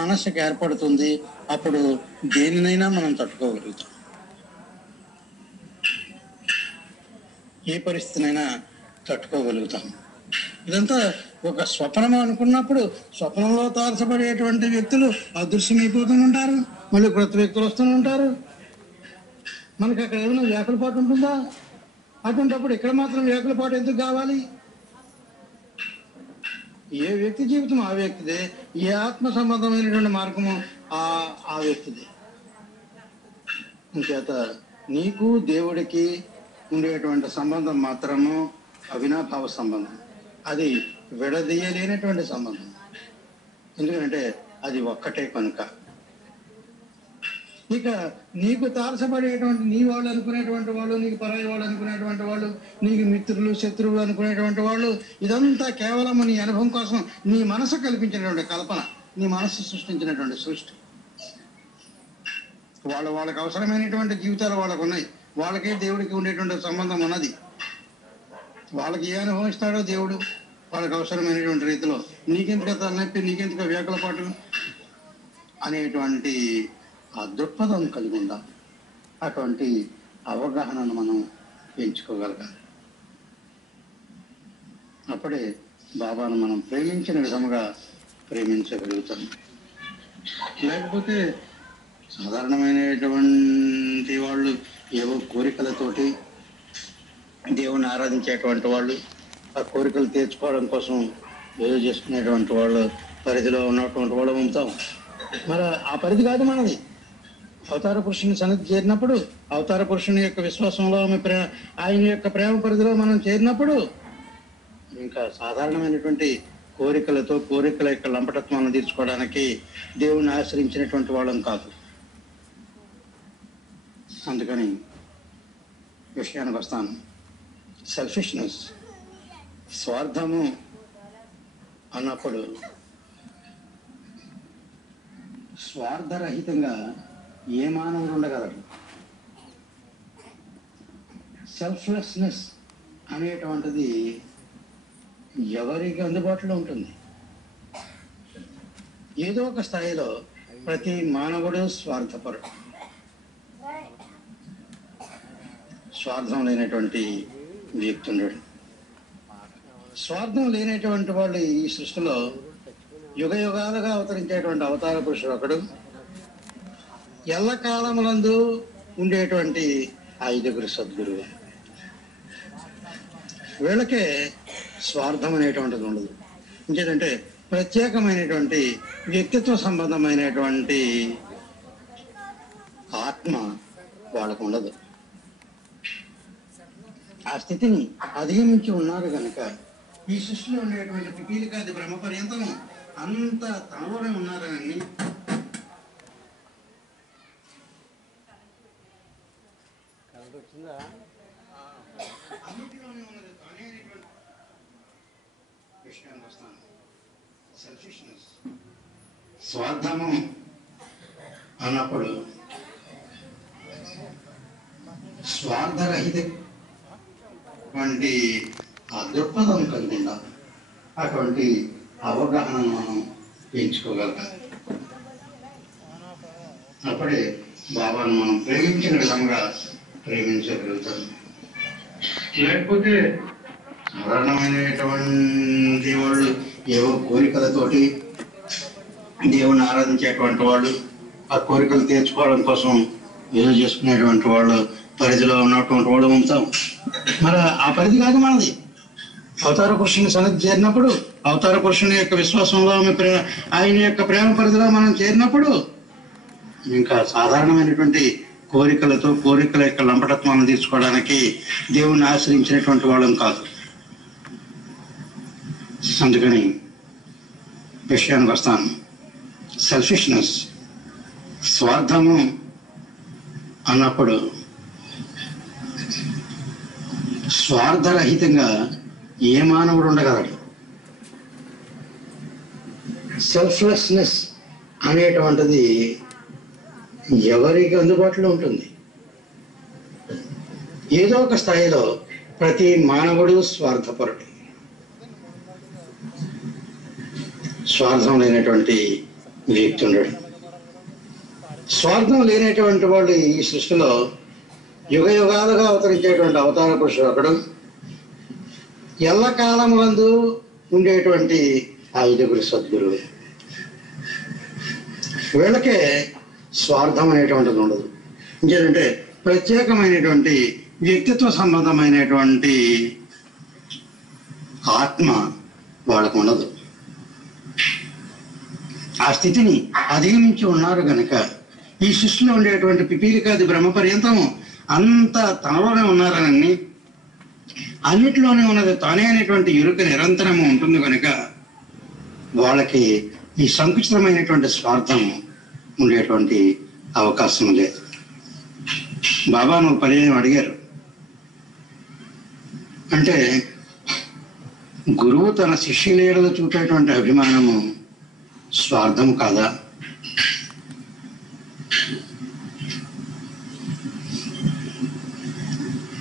మనస్సుకు ఏర్పడుతుంది. అప్పుడు దేనినైనా మనం తట్టుకోగలుగుతాం. ఏ పరిస్థితినైనా తట్టుకోగలుగుతాం. ఇదంతా ఒక స్వప్నము అనుకున్నప్పుడు స్వప్నంలో తారసపడేటువంటి వ్యక్తులు అదృశ్యమైపోతూ ఉంటారు, మళ్ళీ కొత్త వ్యక్తులు వస్తూ ఉంటారు. మనకి అక్కడ ఏమైనా వ్యాకులపాటు ఉంటుందా? అటువంటిప్పుడు ఇక్కడ మాత్రం వ్యాకులపాటు ఎందుకు కావాలి? ఏ వ్యక్తి జీవితం ఆ వ్యక్తిదే, ఏ ఆత్మ సంబంధమైనటువంటి మార్గము ఆ వ్యక్తిదే. ఇంకేత నీకు దేవుడికి ఉండేటువంటి సంబంధం మాత్రము అవినాభావ సంబంధం. అది విడదీయలేనటువంటి సంబంధం. ఎందుకంటే అది ఒక్కటే కనుక. ఇక నీకు తారసపడేటువంటి నీ వాళ్ళు అనుకునేటువంటి వాళ్ళు, నీకు పరాయి వాళ్ళు అనుకునేటువంటి వాళ్ళు, నీకు మిత్రులు శత్రువులు అనుకునేటువంటి వాళ్ళు, ఇదంతా కేవలం నీ అనుభవం కోసం నీ మనసు కల్పించినటువంటి కల్పన, నీ మనసు సృష్టించినటువంటి సృష్టి. వాళ్ళకి అవసరమైనటువంటి జీవితాలు వాళ్ళకు ఉన్నాయి. వాళ్ళకే దేవుడికి ఉండేటువంటి సంబంధం ఉన్నది. వాళ్ళకి ఏ అనుభవం ఇస్తాడో దేవుడు వాళ్ళకి అవసరమైనటువంటి రీతిలో. నీకెందుకు తలనొప్పి, నీకెందుకు వ్యాకులపాటు అనేటువంటి ఆ దృక్పథం కలిగి ఉండాలి. అటువంటి అవగాహనను మనం పెంచుకోగలగాలి. అప్పుడే బాబాను మనం ప్రేమించిన విధముగా ప్రేమించగలుగుతాం. లేకపోతే సాధారణమైనటువంటి వాళ్ళు ఏవో కోరికలతోటి దేవుణ్ణి ఆరాధించేటువంటి వాళ్ళు, ఆ కోరికలు తీర్చుకోవడం కోసం ఏదో చేసుకునేటువంటి వాళ్ళు, పరిధిలో ఉన్నటువంటి వాళ్ళు ఉంటాం. మరి ఆ పరిధి కాదు మనది. అవతార పురుషుని సన్నిధి చేరినప్పుడు, అవతార పురుషుని యొక్క విశ్వాసంలో ఆయన యొక్క ప్రేమ పరిధిలో మనం చేరినప్పుడు ఇంకా సాధారణమైనటువంటి కోరికల యొక్క లంపటత్వాన్ని తీర్చుకోవడానికి దేవుణ్ణి ఆశ్రయించినటువంటి వాళ్ళం కాదు. అందుకని విషయానికి వస్తాను. సెల్ఫిష్నెస్, స్వార్థము అన్నప్పుడు స్వార్థరహితంగా ఏ మానవుడు ఉండగలరు? సెల్ఫ్లెస్నెస్ అనేటువంటిది ఎవరికి అందుబాటులో ఉంటుంది? ఏదో ఒక స్థాయిలో ప్రతి మానవుడు స్వార్థపరుడు. స్వార్థం లేనటువంటి వ్యక్తి ఉండడు. స్వార్థం లేనటువంటి వాళ్ళు ఈ సృష్టిలో యుగ యుగాలుగా అవతరించేటువంటి అవతార పురుషుడు ఒకడు, ఎల్లకాలములందు ఉండేటువంటి 5 సద్గురువు. వీళ్ళకే స్వార్థం అనేటువంటిది ఉండదు. ఇంకేంటంటే ప్రత్యేకమైనటువంటి వ్యక్తిత్వ సంబంధమైనటువంటి ఆత్మ వాళ్ళకు ఉండదు. ఆ స్థితిని అధిగమించి ఉన్నారు కనుక ఈ సృష్టిలో ఉండేటువంటి పిపీలికాది బ్రహ్మ పర్యంతము అంత తనలోనే ఉన్నారని అన్నిటిలోనే ఉన్నది తానే అనేటువంటి విషయానికి వస్తాను. సెల్ఫిష్నెస్, స్వార్థము అన్నప్పుడు స్వార్థరహిత ఆ దృక్పథం కలిగి ఉండాలి. అటువంటి అవగాహనను మనం పెంచుకోగలగాలి. అప్పుడే బాబాను మనం ప్రేమించిన విధంగా ప్రేమించగలుగుతాం. లేకపోతే సాధారణమైనటువంటి వాళ్ళు ఏవో కోరికలతోటి దేవుని ఆరాధించేటువంటి వాళ్ళు, ఆ కోరికలు తీర్చుకోవడం కోసం ఏదో చేసుకునేటువంటి వాళ్ళు పరిధిలో ఉన్నటువంటి వాళ్ళు ఉంటాం. మరి ఆ పరిధి కాదు మనది. అవతార పురుషుని సన్నిధి చేరినప్పుడు, అవతార పురుషుని యొక్క విశ్వాసంలో ఆయన యొక్క ప్రేమ పరిధిలో మనం చేరినప్పుడు ఇంకా సాధారణమైనటువంటి కోరికల యొక్క లంపటత్వాన్ని తీర్చుకోవడానికి దేవుణ్ణి ఆశ్రయించినటువంటి వాళ్ళం కాదు. అందుకని విషయానికి వస్తాను. సెల్ఫిష్నెస్, స్వార్థము అన్నప్పుడు స్వార్థరహితంగా ఏ మానవుడు ఉండగలడు? సెల్ఫ్లెస్నెస్ అనేటువంటిది ఎవరికి అందుబాటులో ఉంటుంది? ఏదో ఒక స్థాయిలో ప్రతి మానవుడు స్వార్థపరుడు. స్వార్థం లేనటువంటి వ్యక్తి ఉండడు. స్వార్థం లేనటువంటి వాళ్ళు ఈ సృష్టిలో యుగ యుగాలుగా అవతరించేటువంటి అవతార పురుషుడు ఒకడు, ఎల్లకాలములందు ఉండేటువంటి 5 సద్గురువు. వీళ్ళకే స్వార్థం అనేటువంటిది ఉండదు. ఎందుకంటే ప్రత్యేకమైనటువంటి వ్యక్తిత్వ సంబంధమైనటువంటి ఆత్మ వాళ్ళకు ఉండదు. ఆ స్థితిని అధిగమించి ఉన్నారు గనక ఈ సృష్టిలో ఉండేటువంటి పిపీలికాది బ్రహ్మ పర్యంతము అంత తనలోనే ఉన్నారని, అన్నిటిలోనే ఉన్నది తానే అనేటువంటి ఎరుక నిరంతరము ఉంటుంది కనుక వాళ్ళకి ఈ సంకుచితమైనటువంటి స్వార్థం ఉండేటువంటి అవకాశం లేదు. బాబాను పర్యాయం అడిగారు, అంటే గురువు తన శిష్యులేడలో చూపేటువంటి అభిమానము స్వార్థం కాదా?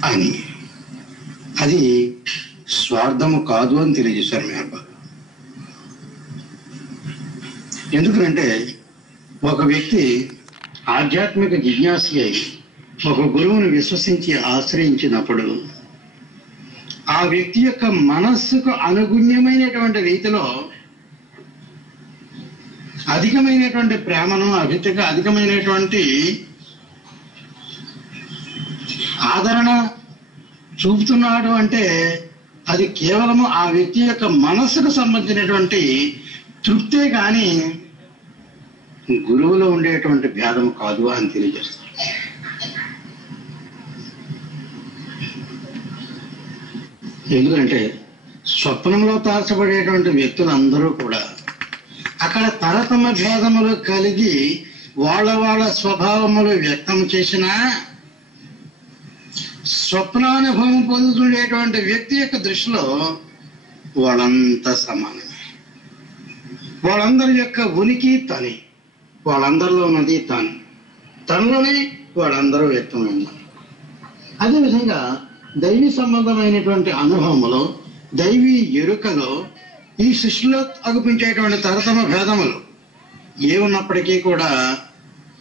అని. అది స్వార్థము కాదు అని తెలియజేశారు మెహర్ బాబా. ఎందుకంటే ఒక వ్యక్తి ఆధ్యాత్మిక జిజ్ఞాసి అయి ఒక గురువుని విశ్వసించి ఆశ్రయించినప్పుడు ఆ వ్యక్తి యొక్క మనస్సుకు అనుగుణ్యమైనటువంటి రీతిలో అధికమైనటువంటి ప్రేమను, అధికమైనటువంటి ఆదరణ చూపుతున్నాడు అంటే అది కేవలము ఆ వ్యక్తి యొక్క మనస్సుకు సంబంధించినటువంటి తృప్తే కానీ గురువులో ఉండేటువంటి భేదం కాదు అని తెలియజేస్తారు. ఎందుకంటే స్వప్నంలో తాల్చబడేటువంటి వ్యక్తులందరూ కూడా అక్కడ తరతమ భేదములు కలిగి వాళ్ళ స్వభావములు వ్యక్తం చేసినా స్వప్నానుభవం పొందుతుండేటువంటి వ్యక్తి యొక్క దృష్టిలో వాళ్ళంతా సమానమే. వాళ్ళందరి యొక్క ఉనికి తనే, వాళ్ళందరిలో ఉన్నది తాను, తనలోనే వాళ్ళందరూ వ్యక్తమైంది. అదేవిధంగా దైవీ సంబంధమైనటువంటి అనుభవములో, దైవీ ఎరుకలో ఈ సృష్టిలో అగుపించేటువంటి తరతమ భేదములు ఏ ఉన్నప్పటికీ కూడా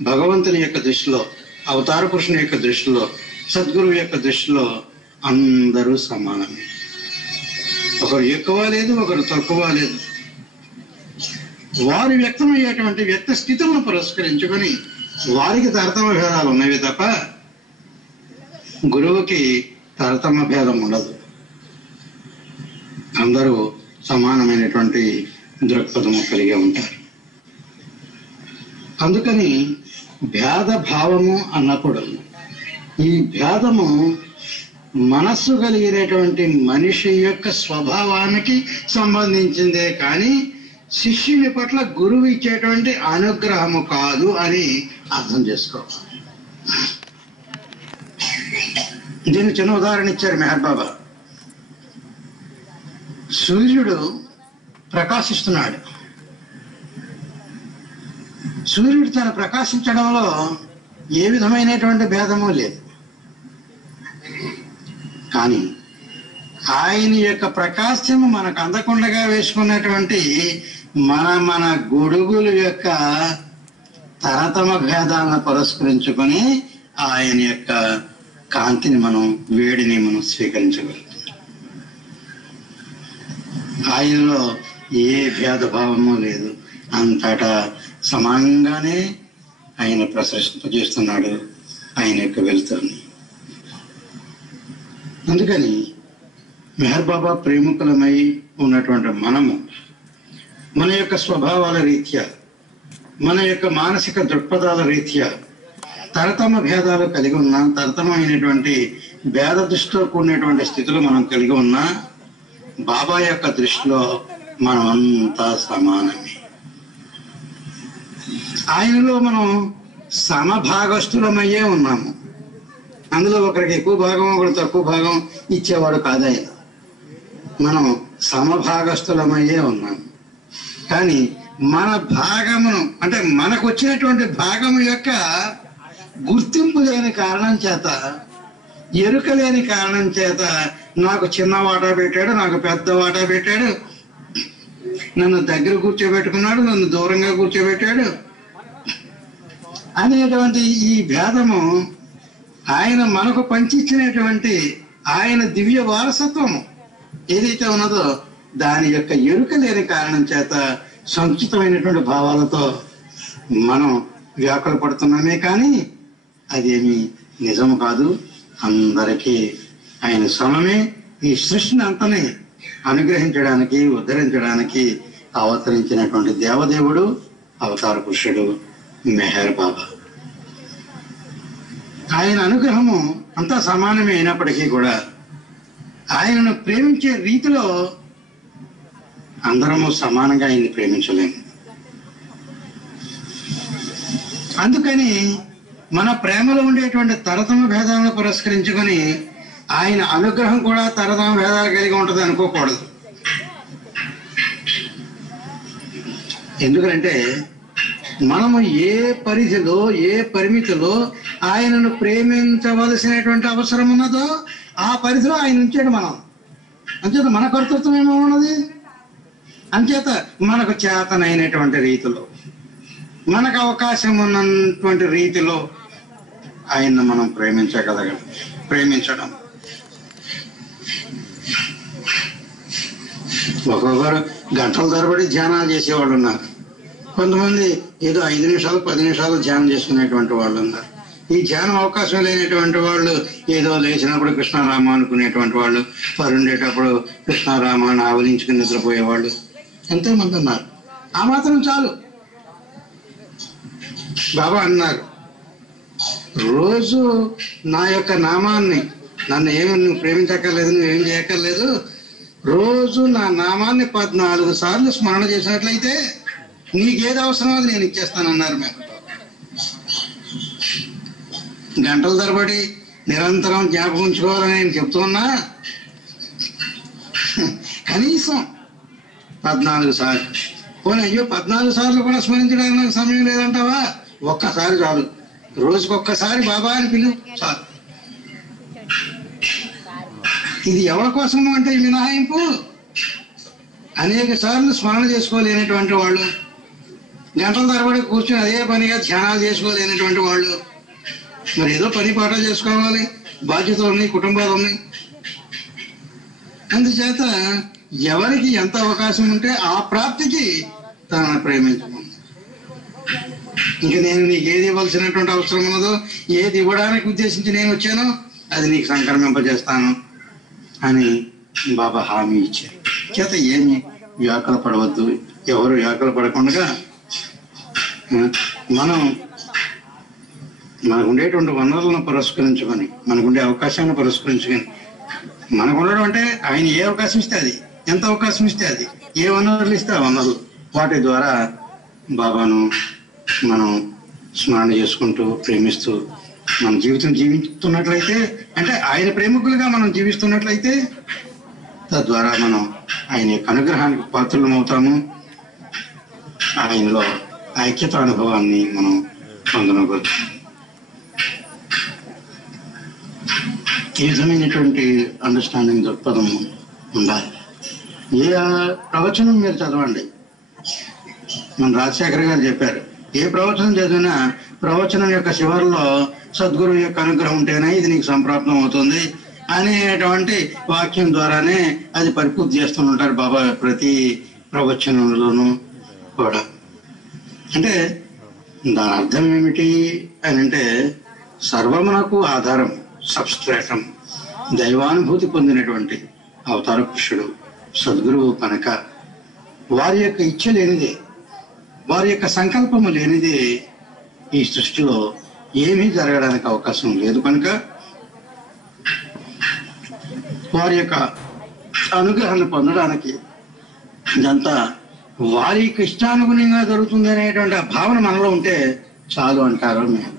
భగవంతుని యొక్క దృష్టిలో, అవతార పురుషుని యొక్క దృష్టిలో, సద్గురువు యొక్క దృష్టిలో అందరూ సమానమే. ఒకరు ఎక్కువ లేదు, ఒకరు తక్కువ లేదు. వారు వ్యక్తమయ్యేటువంటి వ్యక్త స్థితులను పురస్కరించుకొని వారికి తరతమ భేదాలు ఉన్నవి తప్ప గురువుకి తరతమ భేదం ఉండదు. అందరూ సమానమైనటువంటి దృక్పథము కలిగి ఉంటారు. అందుకని భేద భావము అన్నప్పుడు ఈ భేదము మనస్సు కలిగినటువంటి మనిషి యొక్క స్వభావానికి సంబంధించిందే కానీ శిష్యుని పట్ల గురువు ఇచ్చేటువంటి అనుగ్రహము కాదు అని అర్థం చేసుకోవాలి. దీన్ని చిన్న ఉదాహరణ ఇచ్చారు మెహర్ బాబా. సూర్యుడు ప్రకాశిస్తున్నాడు. సూర్యుడు తన ప్రకాశించడంలో ఏ విధమైనటువంటి భేదము లేదు. కానీ ఆయన యొక్క ప్రకాశము మనకు అందకుండా వేసుకున్నటువంటి మన గొడుగుల యొక్క తరతమ భేదాలను పురస్కరించుకొని ఆయన యొక్క కాంతిని వేడిని మనం స్వీకరించగలుగుతాం. ఆయనలో ఏ భేదభావము లేదు, అంతటా సమానంగానే ఆయన ప్రశంసింపజేస్తున్నాడు ఆయన యొక్క వెలుతురుని. అందుకని మెహర్ బాబా ప్రేమికులమై ఉన్నటువంటి మనము మన యొక్క స్వభావాల రీత్యా, మన యొక్క మానసిక దృక్పథాల రీత్యా తరతమ భేదాలు కలిగి ఉన్నా, తరతమైనటువంటి భేద దృష్టిలో కూడినటువంటి స్థితులు మనం కలిగి ఉన్నా, బాబా యొక్క దృష్టిలో మనం అంతా సమానమే. ఆయనలో మనం సమభాగస్తులమయ్యే ఉన్నాము. అందులో ఒకరికి ఎక్కువ భాగం, ఒకరికి తక్కువ భాగం ఇచ్చేవాడు కాదు ఆయన. మనం సమభాగస్తులమయ్యే ఉన్నాము. కానీ మన భాగమును, అంటే మనకు వచ్చినటువంటి భాగము యొక్క గుర్తింపు లేని కారణం చేత, ఎరుక లేని కారణం చేత నాకు చిన్న వాటా పెట్టాడు, నాకు పెద్ద వాటా పెట్టాడు, నన్ను దగ్గర కూర్చోబెట్టుకున్నాడు, నన్ను దూరంగా కూర్చోబెట్టాడు అనేటువంటి ఈ భేదము ఆయన మనకు పంచిచ్చినటువంటి ఆయన దివ్య వారసత్వం ఏదైతే ఉన్నదో దాని యొక్క ఎరుక లేని కారణం చేత సంకుచితమైనటువంటి భావాలతో మనం వ్యాకుల పడుతున్నామే. కానీ అదేమి నిజము కాదు. అందరికీ ఆయన సమమే. ఈ సృష్టిని అంతనే అనుగ్రహించడానికి, ఉద్ధరించడానికి అవతరించినటువంటి దేవదేవుడు, అవతార పురుషుడు మెహర్ బాబా. ఆయన అనుగ్రహము అంతా సమానమే అయినప్పటికీ కూడా ఆయనను ప్రేమించే రీతిలో అందరము సమానంగా ఆయన్ని ప్రేమించలేము. అందుకని మన ప్రేమలో ఉండేటువంటి తరతమ భేదాలను పురస్కరించుకొని ఆయన అనుగ్రహం కూడా తరతమ భేదాలు కలిగి ఉంటుంది అనుకోకూడదు. ఎందుకంటే మనము ఏ పరిధిలో, ఏ పరిమితిలో ఆయనను ప్రేమించవలసినటువంటి అవసరం ఉన్నదో ఆ పరిధిలో ఆయన ఉంచాడు. మనం అంచేత మన కర్తృత్వం ఏమో ఉన్నది. అంచేత మనకు చేతనైనటువంటి రీతిలో, మనకు అవకాశం ఉన్నటువంటి రీతిలో ఆయన్ని మనం ప్రేమించడం. ఒక్కొక్కరు గంటల తరబడి ధ్యానాలు చేసేవాళ్ళు ఉన్నారు. కొంతమంది ఏదో 5 నిమిషాలు 10 నిమిషాలు ధ్యానం చేసుకునేటువంటి వాళ్ళు ఉన్నారు. ఈ ధ్యానం అవకాశం లేనటువంటి వాళ్ళు ఏదో లేచినప్పుడు కృష్ణారామ అనుకునేటువంటి వాళ్ళు, పరుండేటప్పుడు కృష్ణారామాన్ని ఆవలించుకుని నిద్రపోయేవాళ్ళు ఎంతోమంది ఉన్నారు. ఆ మాత్రం చాలు. బాబా అన్నారు, రోజు నా యొక్క నామాన్ని, నన్ను నువ్వు ప్రేమించక్కర్లేదు, నువ్వేం చేయక్కర్లేదు, రోజు నా నామాన్ని 14 సార్లు స్మరణ చేసినట్లయితే నీకేది అవసరమో అది నేను ఇచ్చేస్తానన్నారు. మేము గంటల తరబడి నిరంతరం జ్ఞాపకం ఉంచుకోవాలని నేను చెప్తున్నా, కనీసం 14 సార్లు. పోనీ అయ్యో 14 సార్లు కూడా స్మరించడానికి నాకు సమయం లేదంటావా? ఒక్కసారి చాలు. రోజుకొక్కసారి బాబా అని పిలువు చాలు. ఇది ఎవరి కోసము అంటే ఈ మినహాయింపు. అనేక సార్లు స్మరణ చేసుకోలేనటువంటి వాళ్ళు, గంటల తరబడి కూర్చొని అదే పనిగా ధ్యానాలు చేసుకోలేనటువంటి వాళ్ళు, మరి ఏదో పని పాట చేసుకోవాలి, బాధ్యతలు ఉన్నాయి, కుటుంబాలు ఉన్నాయి. అందుచేత ఎవరికి ఎంత అవకాశం ఉంటే ఆ ప్రాప్తికి తనను ప్రేమించమని. ఇంకా నేను నీకు ఏది ఇవ్వాల్సినటువంటి అవసరం ఉన్నదో, ఏది ఇవ్వడానికి ఉద్దేశించి నేను వచ్చానో అది నీకు సంక్రమింపజేస్తాను అని బాబా హామీ ఇచ్చారు. చేత ఏమి వ్యాకుల పడవద్దు. ఎవరు వ్యాకుల పడకుండా మనకు ఉండేటువంటి వనరులను పురస్కరించుకొని, మనకుండే అవకాశాలను పురస్కరించుకొని, మనకు ఉండడం అంటే ఆయన ఏ అవకాశం ఇస్తే అది, ఎంత అవకాశం ఇస్తే అది, ఏ వనరులు ఇస్తే ఆ వనరులు, వాటి ద్వారా బాబాను మనం స్మరణ చేసుకుంటూ ప్రేమిస్తూ మన జీవితం జీవిస్తున్నట్లయితే, అంటే ఆయన ప్రేమికులుగా మనం జీవిస్తున్నట్లయితే తద్వారా మనం ఆయన యొక్క అనుగ్రహానికి పాత్రలం అవుతాము. ఆయనలో ఐక్యత అనుభవాన్ని మనం పొందనగలుగుతాం. ఈ విధమైనటువంటి అండర్స్టాండింగ్ దృక్పథం ఉండాలి. ఏ ప్రవచనం మీరు చదవండి, మన రాజశేఖర్ గారు చెప్పారు, ఏ ప్రవచనం చదివినా ప్రవచనం యొక్క చివరిలో సద్గురువు యొక్క అనుగ్రహం ఉంటేనే ఇది నీకు సంప్రాప్తం అవుతుంది అనేటువంటి వాక్యం ద్వారానే అది పరిపూర్తి చేస్తూ ఉంటారు బాబా ప్రతి ప్రవచనంలోనూ కూడా. అంటే దాని అర్థం ఏమిటి అని అంటే, సర్వమునకు ఆధారం, సబ్స్ట్రాటం, దైవానుభూతి పొందినటువంటి అవతార పురుషుడు సద్గురువు కనుక వారి యొక్క ఇచ్చ లేనిదే, వారి యొక్క సంకల్పము లేనిదే ఈ సృష్టిలో ఏమీ జరగడానికి అవకాశం లేదు. కనుక వారి యొక్క అనుగ్రహాన్ని పొందడానికి ఇదంతా వారి యొక్క ఇష్టానుగుణంగా జరుగుతుంది అనేటువంటి ఆ భావన మనలో ఉంటే చాలు అంటారు. మేము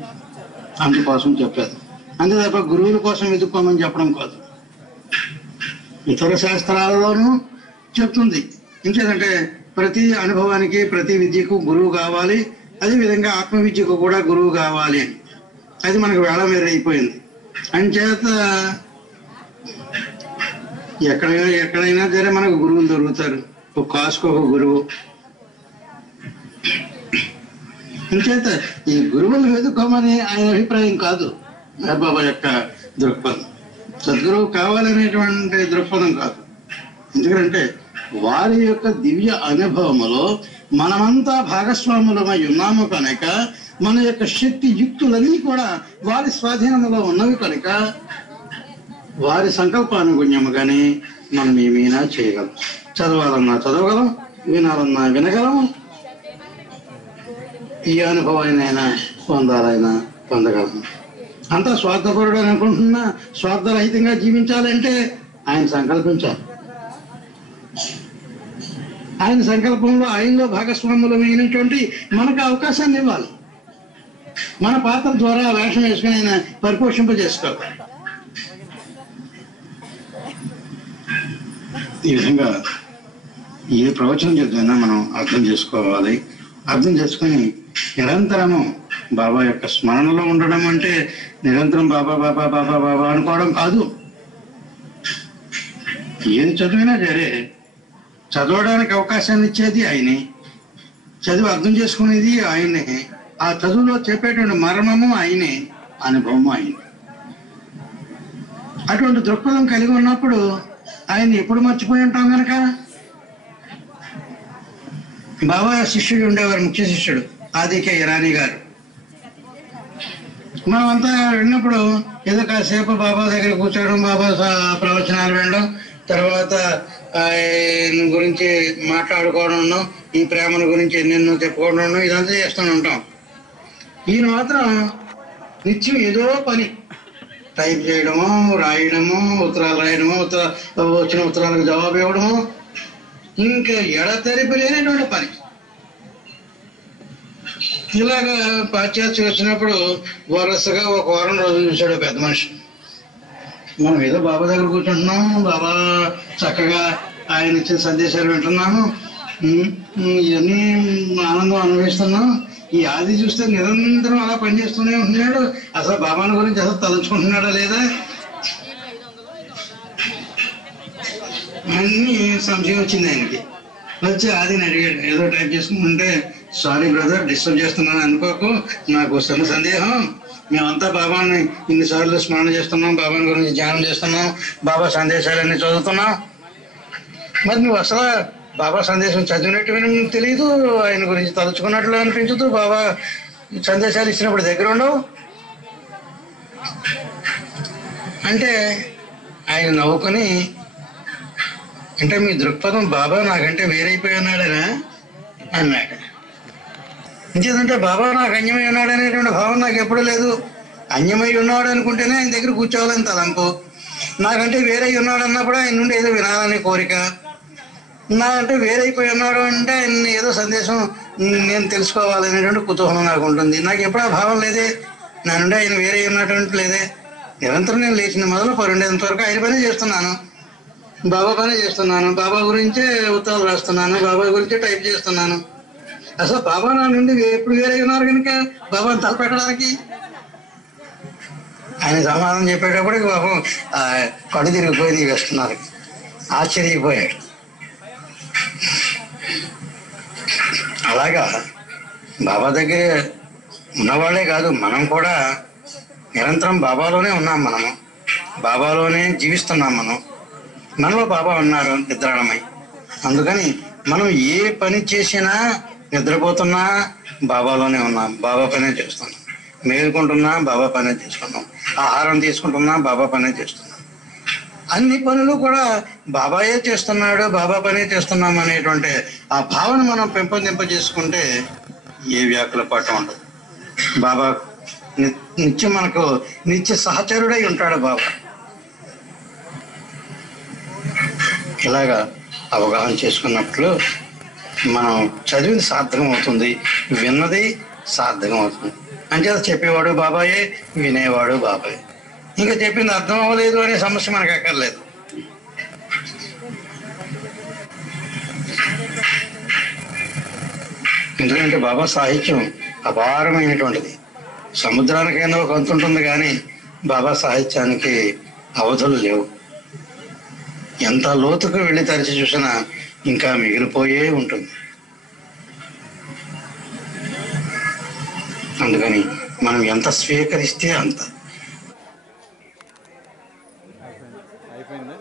అందుకోసం చెప్పేది, అంతే తప్ప గురువుల కోసం వెతుక్కోమని చెప్పడం కాదు. ఇతర శాస్త్రాలలోనూ చెప్తుంది ఇంకేదంటే ప్రతి అనుభవానికి ప్రతి విద్యకు గురువు కావాలి, అదేవిధంగా ఆత్మ విద్యకు కూడా గురువు కావాలి అని. అది మనకు వేళ మీద అయిపోయింది. అంచేత ఎక్కడైనా సరే మనకు గురువులు దొరుకుతారు, ఒక కాసుకు ఒక గురువు. అంచేత ఈ గురువులు వెతుక్కోమని ఆయన అభిప్రాయం కాదు, బాబా యొక్క దృక్పథం. సద్గురువు కావాలనేటువంటి దృక్పథం కాదు. ఎందుకంటే వారి యొక్క దివ్య అనుభవములో మనమంతా భాగస్వాములమై ఉన్నాము కనుక మన యొక్క శక్తి యుక్తులన్నీ కూడా వారి స్వాధీనంలో ఉన్నవి కనుక వారి సంకల్పానుగుణ్యముగానే మనం ఏమైనా చేయగలం. చదవాలన్నా చదవగలం, వినాలన్నా వినగలం, ఈ అనుభవాన్నైనా పొందాలైనా పొందగలం. అంతా స్వార్థపరుడు అనుకుంటున్నా స్వార్థరహితంగా జీవించాలంటే ఆయన సంకల్పించాలి. ఆయన సంకల్పంలో ఆయనలో భాగస్వాములమైనటువంటి మనకు అవకాశాన్ని ఇవ్వాలి. మన పాత్ర ద్వారా వేషం వేసుకుని ఆయన పరిపోషింపజేసుకోవాలి. ఈ విధంగా ఏ ప్రవచనం చేద్దామన్నా మనం అర్థం చేసుకోవాలి. అర్థం చేసుకుని నిరంతరము బాబా యొక్క స్మరణలో ఉండడం అంటే నిరంతరం బాబా బాబా బాబా బాబా అనుకోవడం కాదు. ఏది చదివినా సరే చదవడానికి అవకాశాన్ని ఇచ్చేది ఆయనే, చదివి అర్థం చేసుకునేది ఆయనే, ఆ చదువులో చెప్పేటువంటి మర్మము ఆయనే, అనుభవము ఆయనే. అటువంటి దృక్పథం కలిగి ఉన్నప్పుడు ఆయన్ని ఎప్పుడు మర్చిపోయి ఉంటాం కనుక. బాబా శిష్యుడు ఉండేవారు, ముఖ్య శిష్యుడు ఆదికే ఇరానీ గారు. మనమంతా విన్నప్పుడు ఏదో కాసేపు బాబా దగ్గర కూర్చోవడం, బాబా ప్రవచనాలు వినడం, తర్వాత ఆయన గురించి మాట్లాడుకోవడం, ఈ ప్రేమల గురించి ఎన్నెన్నో చెప్పుకోవడం, ఇదంతా చేస్తూనే ఉంటాం. ఈయన మాత్రం నిత్యం ఏదో పని, టైప్ చేయడము, రాయడము, ఉత్తరాలు రాయడము, వచ్చిన ఉత్తరాలకు జవాబు ఇవ్వడము, ఇంకా ఎడతెరిపి లేనటువంటి పని. ఇలాగా పాశ్చాత్యం వచ్చినప్పుడు వరుసగా ఒక వారం రోజులు చూశాడు పెద్ద మనిషి. మనం ఏదో బాబా దగ్గర కూర్చుంటున్నాము, బాబా చక్కగా ఆయన ఇచ్చిన సందేశాలు వింటున్నాము, ఇవన్నీ ఆనందం అనుభవిస్తున్నాం. ఈ ఆది చూస్తే నిరంతరం అలా పనిచేస్తూనే ఉంటున్నాడు. అసలు బాబాని గురించి అసలు తలుచుకుంటున్నాడా లేదా అన్ని సంశయం వచ్చింది ఆయనకి. వచ్చి ఆదిని అడిగాడు, ఏదో టైప్ చేసుకుంటుంటే, సారీ బ్రదర్ డిస్టర్బ్ చేస్తున్నాను అనుకోకు, నాకు వస్తున్న సందేహం, మేమంతా బాబాని ఇన్నిసార్లు స్మరణ చేస్తున్నాం, బాబాని గురించి ధ్యానం చేస్తున్నాం, బాబా సందేశాలన్నీ చదువుతున్నాం, మరి నువ్వు అసలు బాబా సందేశం చదివినట్టు తెలియదు, ఆయన గురించి తలుచుకున్నట్లు అనిపించదు, బాబా సందేశాలు ఇచ్చినప్పుడు దగ్గర ఉండవు అంటే ఆయన నవ్వుకొని, అంటే మీ దృక్పథం బాబా నాకంటే వేరైపోయి ఉన్నాడనా అన్నాడు. ఇంకేదంటే బాబా నాకు అన్యమై ఉన్నాడు అనేటువంటి భావం నాకు ఎప్పుడూ లేదు. అన్యమై ఉన్నాడు అనుకుంటేనే ఆయన దగ్గర కూర్చోవాలని తలంపు. నాకంటే వేరై ఉన్నాడు అన్నప్పుడు ఆయన నుండి ఏదో వినాలనే కోరిక. నాకంటే వేరైపోయి ఉన్నాడు అంటే ఆయన ఏదో సందేశం నేను తెలుసుకోవాలనేటువంటి కుతూహలం నాకు ఉంటుంది. నాకు ఎప్పుడు ఆ భావం లేదే, నా నుండి ఆయన వేరై ఉన్నటువంటి లేదే. నిరంతరం నేను లేచిన మొదలు పరుండేంత వరకు ఆయన పని చేస్తున్నాను, బాబా పని చేస్తున్నాను, బాబా గురించే ఉత్తరాలు రాస్తున్నాను, బాబా గురించే టైప్ చేస్తున్నాను. అసలు బాబా నా నుండి ఎప్పుడు వేరే ఉన్నారు కనుక బాబాని తలపెట్టడానికి. ఆయన సమాధానం చెప్పేటప్పటికి బాబు కళ్ళు తిరిగిపోయి వేస్తున్నారు. ఆశ్చర్యపోయాడు. అలాగా బాబా దగ్గర ఉన్నవాళ్లే కాదు, మనం కూడా నిరంతరం బాబాలోనే ఉన్నాం. మనము బాబాలోనే జీవిస్తున్నాం. మనలో బాబా ఉన్నారు నిద్రాణమై. అందుకని మనం ఏ పని చేసినా, నిద్రపోతున్నా బాబాలోనే ఉన్నాం, బాబా పనే చేస్తున్నాం. మేలుకుంటున్నా బాబా పనే చేసుకున్నాం, ఆహారం తీసుకుంటున్నా బాబా పనే చేస్తున్నాం. అన్ని పనులు కూడా బాబాయే చేస్తున్నాడు, బాబా పనే చేస్తున్నాం అనేటువంటి ఆ భావన మనం పెంపొందింపజేసుకుంటే ఏ వ్యాకుల పాటు ఉండదు. బాబా నిత్యం మనకు నిత్య సహచరుడై ఉంటాడు బాబా. ఇలాగా అవగాహన చేసుకున్నట్లు మనం చదివింది సార్థకం అవుతుంది, విన్నది సార్థకం అవుతుంది. అంచేత చెప్పేవాడు బాబాయే, వినేవాడు బాబాయే. ఇంకా చెప్పింది అర్థం అవ్వలేదు అనే సమస్య మనకు అక్కర్లేదు. ఎందుకంటే బాబా సాహిత్యం అపారమైనటువంటిది. సముద్రానికైనా ఒక అంతు ఉంటుంది, కానీ బాబా సాహిత్యానికి అవధులు లేవు. ఎంత లోతుకు వెళ్ళి తరిచి చూసినా ఇంకా మిగిలిపోయే ఉంటుంది. అందుకని మనం ఎంత స్వీకరిస్తే అంత. అయిపోయిందా?